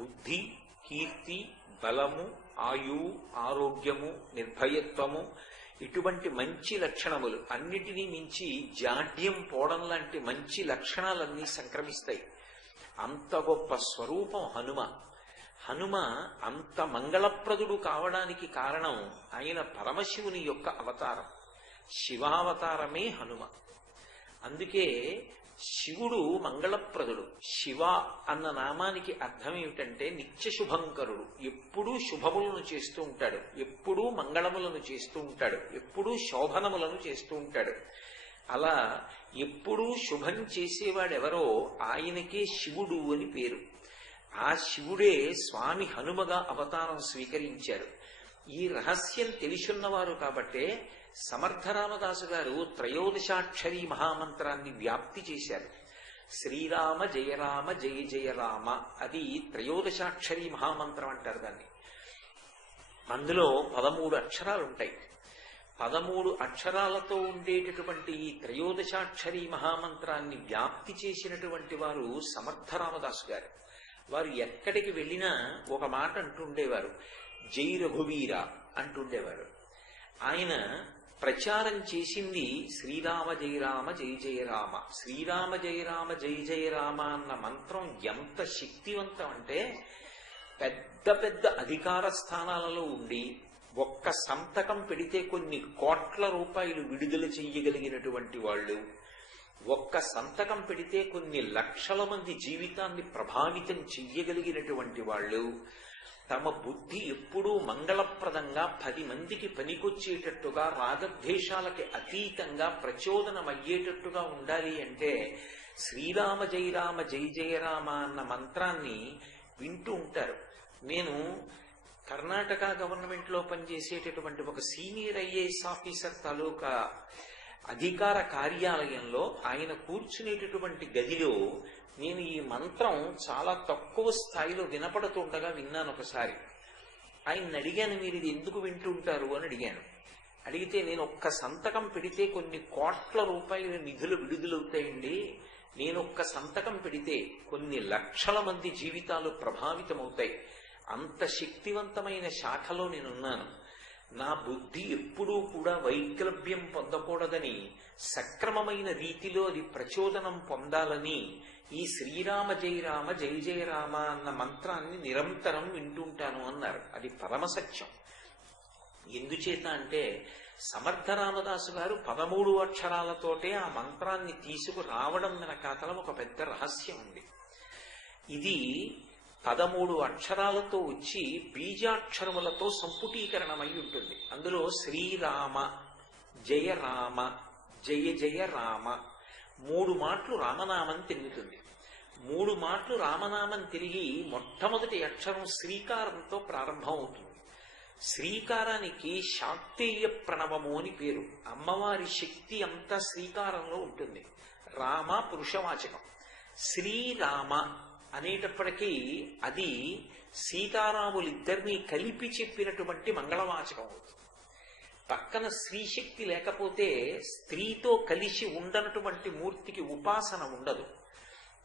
బుద్ధి, కీర్తి, బలము, ఆయువు, ఆరోగ్యము, నిర్భయత్వము ఇటువంటి మంచి లక్షణములు అన్నిటినీ మించి జాడ్యం పోవడం లాంటి మంచి లక్షణాలన్నీ సంక్రమిస్తాయి. అంత గొప్ప స్వరూపం హనుమ. హనుమ అంత మంగళప్రదుడు కావడానికి కారణం ఆయన పరమశివుని యొక్క అవతారం. శివావతారమే హనుమ. అందుకే శివుడు మంగళప్రదుడు. శివ అన్న నామానికి అర్థం ఏమిటంటే నిత్య శుభంకరుడు. ఎప్పుడూ శుభములను చేస్తూ ఉంటాడు, ఎప్పుడూ మంగళములను చేస్తూ ఉంటాడు, ఎప్పుడూ శోభనములను చేస్తూ ఉంటాడు. అలా ఎప్పుడూ శుభం చేసేవాడెవరో ఆయనకే శివుడు అని పేరు. ఆ శివుడే స్వామి హనుమగా అవతారం స్వీకరించారు. ఈ రహస్యం తెలిసున్నవారు కాబట్టే సమర్థరామదాసు గారు త్రయోదశాక్షరీ మహామంత్రాన్ని వ్యాప్తి చేశారు. శ్రీరామ జయ రామ జయ జయ రామ, అది త్రయోదశాక్షరీ మహామంత్రం అంటారు దాన్ని. అందులో 13 అక్షరాలు ఉంటాయి. 13 అక్షరాలతో ఉండేటటువంటి ఈ త్రయోదశాక్షరీ మహామంత్రాన్ని వ్యాప్తి చేసినటువంటి వారు సమర్థరామదాసు గారు. వారు ఎక్కడికి వెళ్ళినా ఒక మాట అంటుండేవారు, జై రఘువీర అంటుండేవారు. ఆయన ప్రచారం చేసింది శ్రీరామ జయ రామ జయ జయ రామ. శ్రీరామ జయ రామ జయ జయ రామ అన్న మంత్రం ఎంత శక్తివంతం అంటే, పెద్ద పెద్ద అధికార స్థానాలలో ఉండి ఒక్క సంతకం పెడితే కొన్ని కోట్ల రూపాయలు విడుదల చెయ్యగలిగినటువంటి వాళ్ళు, ఒక్క సంతకం పెడితే కొన్ని లక్షల మంది జీవితాన్ని ప్రభావితం చెయ్యగలిగినటువంటి వాళ్ళు, తమ బుద్ధి ఎప్పుడూ మంగళప్రదంగా 10 మందికి పనికొచ్చేటట్టుగా రాగద్వేషాలకి అతీతంగా ప్రచోదనమయ్యేటట్టుగా ఉండాలి అంటే శ్రీరామ జయ రామ జయ జయ రామ అన్న మంత్రాన్ని వింటూ ఉంటారు. నేను కర్ణాటక గవర్నమెంట్ లో పనిచేసేటటువంటి ఒక సీనియర్ ఐఏఎస్ ఆఫీసర్ తాలూకా అధికార కార్యాలయంలో ఆయన కూర్చునేటటువంటి గదిలో నేను ఈ మంత్రం చాలా తక్కువ స్థాయిలో వినపడుతుండగా విన్నాను ఒకసారి. ఆయన్ని అడిగాను, మీరు ఇది ఎందుకు వింటుంటారు అని అడిగాను. అడిగితే, నేను ఒక్క సంతకం పెడితే కొన్ని కోట్ల రూపాయల నిధులు విడుదలవుతాయండి, నేను ఒక్క సంతకం పెడితే కొన్ని లక్షల మంది జీవితాలు ప్రభావితమవుతాయి, అంత శక్తివంతమైన శాఖలో నేనున్నాను. నా బుద్ధి ఎప్పుడూ కూడా వైక్లభ్యం పొందకూడదని, సక్రమమైన రీతిలో అది ప్రచోదనం పొందాలని ఈ శ్రీరామ జయ రామ జయ జయ రామ అన్న మంత్రాన్ని నిరంతరం వింటుంటాను అన్నారు. అది పరమసత్యం. ఎందుచేత అంటే సమర్థ రామదాసు గారు 13 అక్షరాలతోటే ఆ మంత్రాన్ని తీసుకురావడం వెనకాతల ఒక పెద్ద రహస్యం ఉంది. ఇది 13 అక్షరాలతో వచ్చి బీజాక్షరములతో సంపుటీకరణమై ఉంటుంది. అందులో శ్రీరామ జయ రామ జయ జయ రామ 3 మాటలు రామనామం తిరుగుతుంది. 3 మాటలు రామనామం తిరిగి మొట్టమొదటి అక్షరం శ్రీకారంతో ప్రారంభం అవుతుంది. శ్రీకారానికి శాక్తేయ ప్రణవము అని పేరు. అమ్మవారి శక్తి అంతా శ్రీకారంలో ఉంటుంది. రామ పురుషవాచకం. శ్రీరామ అనేటప్పటికీ అది సీతారాములిద్దరినీ కలిపి చెప్పినటువంటి మంగళవాచకం అవుతుంది. పక్కన స్త్రీశక్తి లేకపోతే స్త్రీతో కలిసి ఉండనటువంటి మూర్తికి ఉపాసన ఉండదు.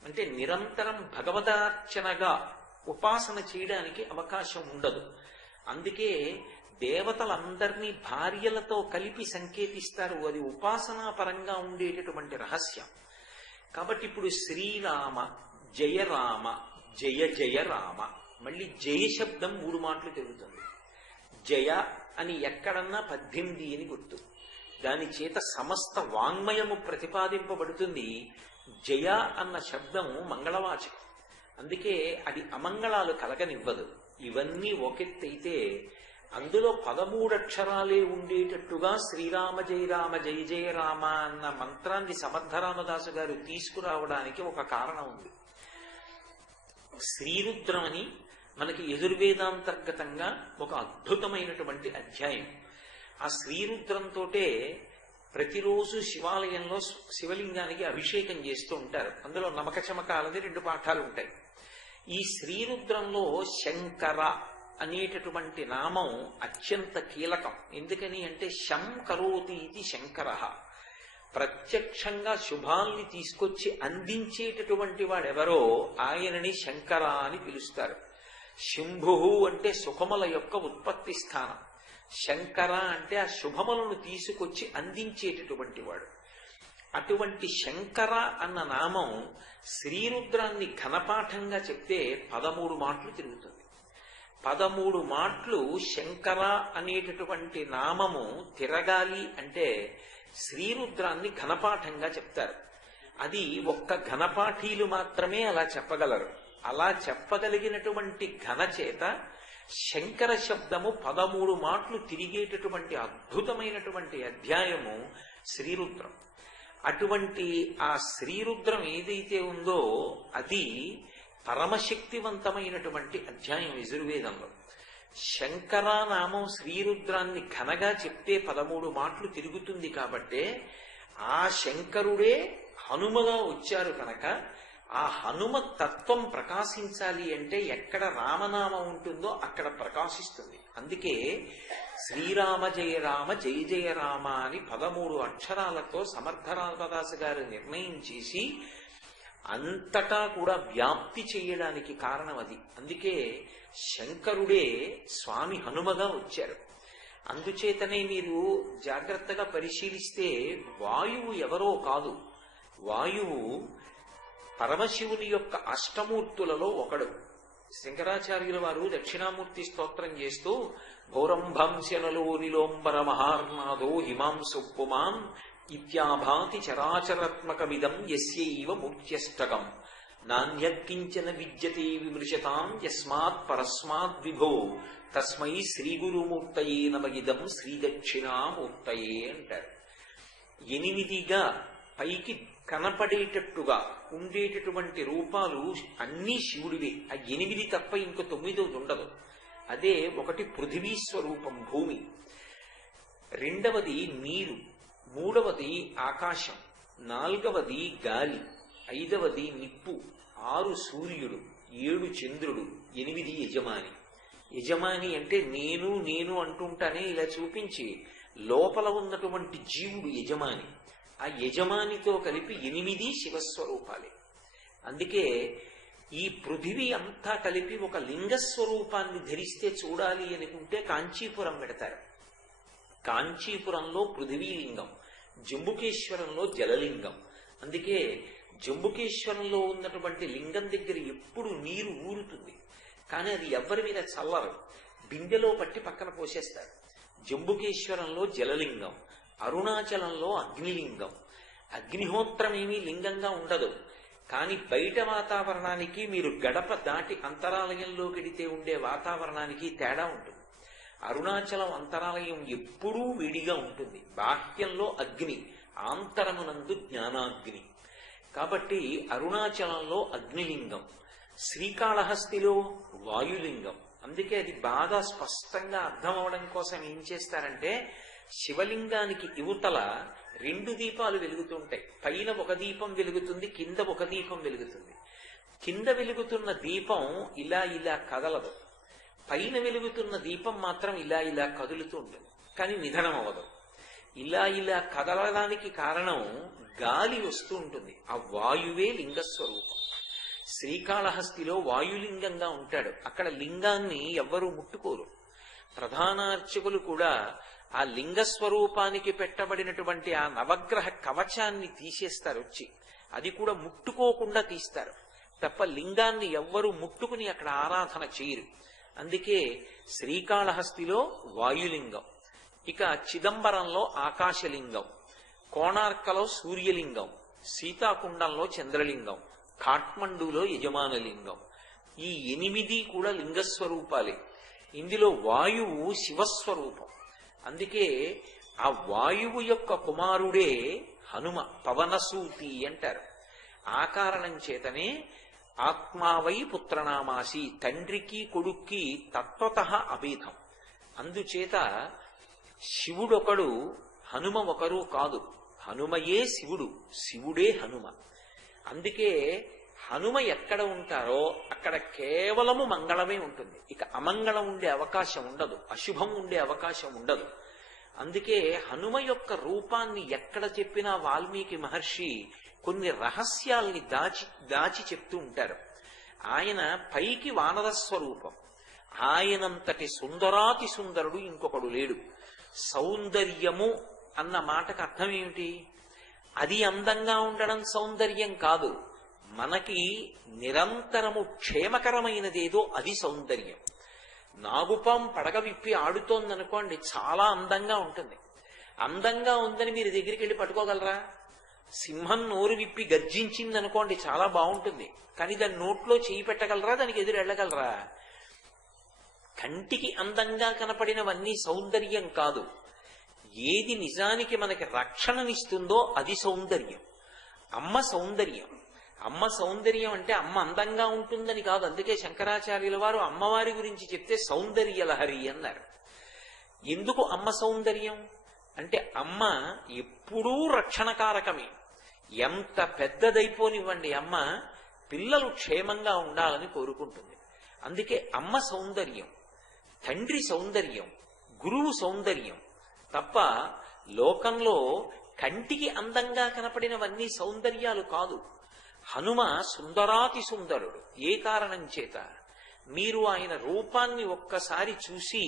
అంటే నిరంతరం భగవదార్చనగా ఉపాసన చేయడానికి అవకాశం ఉండదు. అందుకే దేవతలందరినీ భార్యలతో కలిపి సంకేతిస్తారు. అది ఉపాసనా పరంగా ఉండేటటువంటి రహస్యం. కాబట్టి ఇప్పుడు శ్రీరామ జయ రామ జయ జయ రామ, మళ్ళీ జయ శబ్దం 3 మాటలు తిరుగుతుంది. జయ అని ఎక్కడన్నా 18 అని గుర్తు. దాని చేత సమస్త వాంగ్మయము ప్రతిపాదింపబడుతుంది. జయ అన్న శబ్దం మంగళవాచకం. అందుకే అది అమంగళాలు కలగనివ్వదు. ఇవన్నీ ఒకెత్తైతే అందులో 13 అక్షరాలే ఉండేటట్టుగా శ్రీరామ జయ రామ జయ జయ రామ అన్న మంత్రాన్ని సమర్థరామదాసు గారు తీసుకురావడానికి ఒక కారణం ఉంది. శ్రీరుద్రం అని మనకి యజుర్వేదాంతర్గతంగా ఒక అద్భుతమైనటువంటి అధ్యాయం. ఆ శ్రీరుద్రంతో ప్రతిరోజు శివాలయంలో శివలింగానికి అభిషేకం చేస్తూ ఉంటారు. అందులో నమక చమకాలది 2 పాఠాలు ఉంటాయి. ఈ శ్రీరుద్రంలో శంకర అనేటటువంటి నామం అత్యంత కీలకం. ఎందుకని అంటే శం కరోతి ఇది శంకర, ప్రత్యక్షంగా శుభాల్ని తీసుకొచ్చి అందించేటటువంటి వాడెవరో ఆయనని శంకర అని పిలుస్తారు. శంభు అంటే సుఖముల యొక్క ఉత్పత్తి స్థానం. శంకర అంటే ఆ శుభములను తీసుకొచ్చి అందించేటటువంటి వాడు. అటువంటి శంకర అన్న నామం శ్రీరుద్రాన్ని ఘనపాఠంగా చెప్తే 13 మాటలు తిరుగుతుంది. 13 మాటలు శంకర అనేటటువంటి నామము తిరగాలి అంటే శ్రీరుద్రాన్ని ఘనపాఠంగా చెప్తారు. అది ఒక్క ఘనపాఠీలు మాత్రమే అలా చెప్పగలరు. అలా చెప్పగలిగినటువంటి ఘన చేత శంకర శబ్దము 13 మాటలు తిరిగేటటువంటి అద్భుతమైనటువంటి అధ్యాయము శ్రీరుద్రం. అటువంటి ఆ శ్రీరుద్రం ఏదైతే ఉందో అది పరమశక్తివంతమైనటువంటి అధ్యాయం యజుర్వేదంలో. శంకరానామం శ్రీరుద్రాన్ని ఘనగా చెప్తే 13 మాటలు తిరుగుతుంది. కాబట్టే ఆ శంకరుడే హనుమగా వచ్చారు కనుక ఆ హనుమ తత్వం ప్రకాశించాలి అంటే ఎక్కడ రామనామం ఉంటుందో అక్కడ ప్రకాశిస్తుంది. అందుకే శ్రీరామ జయ రామ జయ జయ రామ అని 13 అక్షరాలతో సమర్థరామదాసు గారు నిర్ణయం చేసి అంతటా కూడా వ్యాప్తి చేయడానికి కారణం అది. అందుకే శంకరుడే స్వామి హనుమగా వచ్చారు. అందుచేతనే మీరు జాగ్రత్తగా పరిశీలిస్తే వాయువు ఎవరో కాదు. వాయువు పరమశివుని యొక్క అష్టమూర్తులలో ఒకడు. శంకరాచార్యుల వారు దక్షిణామూర్తి స్తోత్రం చేస్తూ భౌరంభంశనలో నిలోంబర మహార్నాదో హిమాంసు పుమాన్ ఇత్యాభాతి చరాచరాత్మకమిదం యస్యైవ మూర్త్యష్టకం నాణ్యకించన విద్యతే విమృశతాం యస్మాత్ పరస్మాత్ విభో తస్మై శ్రీ గురుమూర్తయే నమగిదం శ్రీ దక్షిణామూర్తయే అంటారు. 8గా పైకి కనపడేటట్టుగా ఉండేటటువంటి రూపాలు అన్నీ శివుడివే. ఆ 8 తప్ప ఇంకో 9 ఉండదు. అదే ఒకటి పృథివీ స్వరూపం భూమి, 2వది నీరు, 3వది ఆకాశం, 4వది గాలి, 5వది నిప్పు, 6 సూర్యుడు, 7 చంద్రుడు, 8 యజమాని. యజమాని అంటే నేను నేను అంటుంటానే ఇలా చూపించి లోపల ఉన్నటువంటి జీవుడు యజమాని. ఆ యజమానితో కలిపి 8 శివస్వరూపాలే. అందుకే ఈ పృథివీ అంతా కలిపి ఒక లింగస్వరూపాన్ని ధరిస్తే చూడాలి అనుకుంటే కాంచీపురం పెడతారు. కాంచీపురంలో పృథివీ లింగం, జంబుకేశ్వరంలో జలలింగం. అందుకే జంబుకేశ్వరంలో ఉన్నటువంటి లింగం దగ్గర ఎప్పుడు నీరు ఊరుతుంది, కానీ అది ఎవరి మీద చల్లరు, బిందెలో పట్టి పక్కన పోసేస్తారు. జంబుకేశ్వరంలో జలలింగం, అరుణాచలంలో అగ్నిలింగం. అగ్నిహోత్రం ఏమీ లింగంగా ఉండదు, కానీ బయట వాతావరణానికి మీరు గడప దాటి అంతరాలయంలోకి వెడితే ఉండే వాతావరణానికి తేడా ఉంటుంది. అరుణాచలం అంతరాలయం ఎప్పుడూ విడిగా ఉంటుంది. బాహ్యంలో అగ్ని, ఆంతరమునందు జ్ఞానాగ్ని. కాబట్టి అరుణాచలంలో అగ్నిలింగం, శ్రీకాళహస్తిలో వాయులింగం. అందుకే అది బాగా స్పష్టంగా అర్థం అవడం కోసం ఏం చేస్తారంటే, శివలింగానికి యువతల 2 దీపాలు వెలుగుతుంటాయి. పైన ఒక దీపం వెలుగుతుంది, కింద ఒక దీపం వెలుగుతుంది. కింద వెలుగుతున్న దీపం ఇలా ఇలా కదలదు, పైన వెలుగుతున్న దీపం మాత్రం ఇలా ఇలా కదులుతూ ఉంటుంది, కానీ నిధనం అవ్వదు. ఇలా ఇలా కదలడానికి కారణం గాలి వస్తూ ఉంటుంది. ఆ వాయువే లింగస్వరూపం. శ్రీకాళహస్తిలో వాయులింగంగా ఉంటాడు. అక్కడ లింగాన్ని ఎవ్వరూ ముట్టుకోరు. ప్రధానార్చకులు కూడా ఆ లింగస్వరూపానికి పెట్టబడినటువంటి ఆ నవగ్రహ కవచాన్ని తీసేస్తారు వచ్చి. అది కూడా ముట్టుకోకుండా తీస్తారు తప్ప లింగాన్ని ఎవ్వరూ ముట్టుకుని అక్కడ ఆరాధన చేయరు. అందుకే శ్రీకాళహస్తిలో వాయులింగం, ఇక చిదంబరంలో ఆకాశలింగం, కోణార్కలో సూర్యలింగం, సీతాకుండంలో చంద్రలింగం, కాఠ్మండూలో యజమానలింగం. ఈ 8 కూడా లింగస్వరూపాలే. ఇందులో వాయువు శివస్వరూపం. అందుకే ఆ వాయువు యొక్క కుమారుడే హనుమ, పవనసూతి అంటారు. ఆ కారణం చేతనే ఆత్మావై పుత్రనామాసి, తండ్రికి కొడుక్కి తత్వతః అభేదం. అందుచేత శివుడొకడు, హనుమ ఒకరు కాదు. హనుమయే శివుడు, శివుడే హనుమ. అందుకే హనుమ ఎక్కడ ఉంటారో అక్కడ కేవలము మంగళమే ఉంటుంది. ఇక అమంగళం ఉండే అవకాశం ఉండదు, అశుభం ఉండే అవకాశం ఉండదు. అందుకే హనుమ యొక్క రూపాన్ని ఎక్కడ చెప్పినా వాల్మీకి మహర్షి కొన్ని రహస్యాల్ని దాచి చెప్తూ ఉంటారు. ఆయన పైకి వానర స్వరూపం, ఆయనంతటి సుందరాతి సుందరుడు ఇంకొకడు లేడు. సౌందర్యము అన్న మాటకు అర్థం ఏమిటి? అది అందంగా ఉండడం సౌందర్యం కాదు, మనకి నిరంతరము క్షేమకరమైనదేదో అది సౌందర్యం. నాగుపాం పడగ విప్పి ఆడుతోందనుకోండి, చాలా అందంగా ఉంటుంది. అందంగా ఉందని మీరు దగ్గరికి వెళ్ళి పట్టుకోగలరా? సింహం నోరు విప్పి గర్జించిందనుకోండి, చాలా బాగుంటుంది, కానీ దాని నోట్లో చేయి పెట్టగలరా? దానికి ఎదురు వెళ్ళగలరా? కంటికి అందంగా కనపడినవన్నీ సౌందర్యం కాదు. ఏది నిజానికి మనకి రక్షణనిస్తుందో అది సౌందర్యం. అమ్మ సౌందర్యం. అమ్మ సౌందర్యం అంటే అమ్మ అందంగా ఉంటుందని కాదు. అందుకే శంకరాచార్యుల వారు అమ్మవారి గురించి చెప్తే సౌందర్య లహరి అన్నారు. ఎందుకు అమ్మ సౌందర్యం అంటే, అమ్మ ఎప్పుడూ రక్షణకారకమే. ఎంత పెద్దదైపోనివ్వండి, అమ్మ పిల్లలు క్షేమంగా ఉండాలని కోరుకుంటుంది. అందుకే అమ్మ సౌందర్యం, తండ్రి సౌందర్యం, గురువు సౌందర్యం తప్ప లోకంలో కంటికి అందంగా కనపడినవన్నీ సౌందర్యాలు కాదు. హనుమ సుందరాతి సుందరుడు. ఏ కారణం చేత? మీరు ఆయన రూపాన్ని ఒక్కసారి చూసి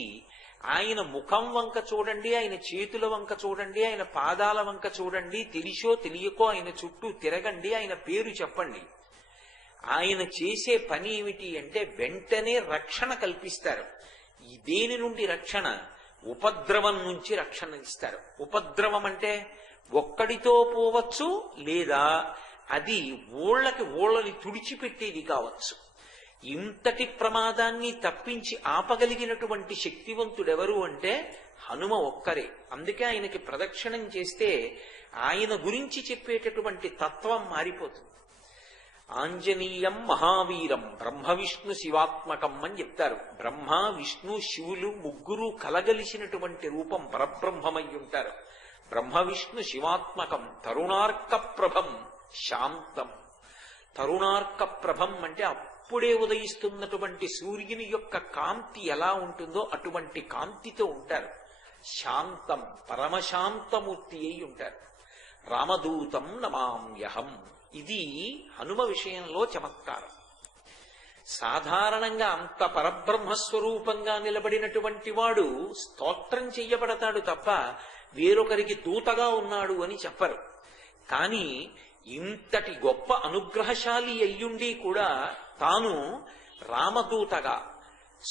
ఆయన ముఖం వంక చూడండి, ఆయన చేతుల వంక చూడండి, ఆయన పాదాల వంక చూడండి, తెలిసో తెలియకో ఆయన చుట్టూ తిరగండి, ఆయన పేరు చెప్పండి. ఆయన చేసే పని ఏమిటి అంటే వెంటనే రక్షణ కల్పిస్తారు. దేని నుండి రక్షణ? ఉపద్రవం నుంచి రక్షణ ఇస్తారు. ఉపద్రవం అంటే ఒక్కడితో పోవచ్చు, లేదా అది ఊళ్ళని తుడిచిపెట్టేది కావచ్చు. ఇంతటి ప్రమాదాన్ని తప్పించి ఆపగలిగినటువంటి శక్తివంతుడెవరు అంటే హనుమ ఒక్కరే. అందుకే ఆయనకి ప్రదక్షిణం చేస్తే ఆయన గురించి చెప్పేటటువంటి తత్వం మారిపోతుంది. ఆంజనేయం మహావీరం బ్రహ్మ విష్ణు శివాత్మకం అని చెప్తారు. బ్రహ్మ విష్ణు శివులు ముగ్గురు కలగలిసినటువంటి రూపం పరబ్రహ్మమై ఉంటారు. బ్రహ్మ విష్ణు శివాత్మకం, తరుణార్క ప్రభం శాంతం. తరుణార్క ప్రభం అంటే అప్పుడే ఉదయిస్తున్నటువంటి సూర్యుని యొక్క కాంతి ఎలా ఉంటుందో అటువంటి కాంతితో ఉంటారు. శాంతం, పరమశాంతమూర్తి అయి ఉంటారు. రామదూతం నమామ్యహం. ఇది హనుమ విషయంలో చమత్కారం. సాధారణంగా అంత పరబ్రహ్మస్వరూపంగా నిలబడినటువంటి వాడు స్తోత్రం చెయ్యబడతాడు తప్ప వేరొకరికి దూతగా ఉన్నాడు అని చెప్పరు. కానీ ఇంతటి గొప్ప అనుగ్రహశాలి అయ్యుండి కూడా తాను రామదూతగా,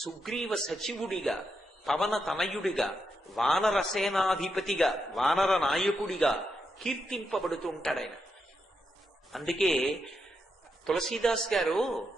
సుగ్రీవ సచివుడిగా, పవన తనయుడిగా, వానర సేనాధిపతిగా, వానర నాయకుడిగా కీర్తింపబడుతుంటాడాయన. అందుకే తులసీదాస్ గారు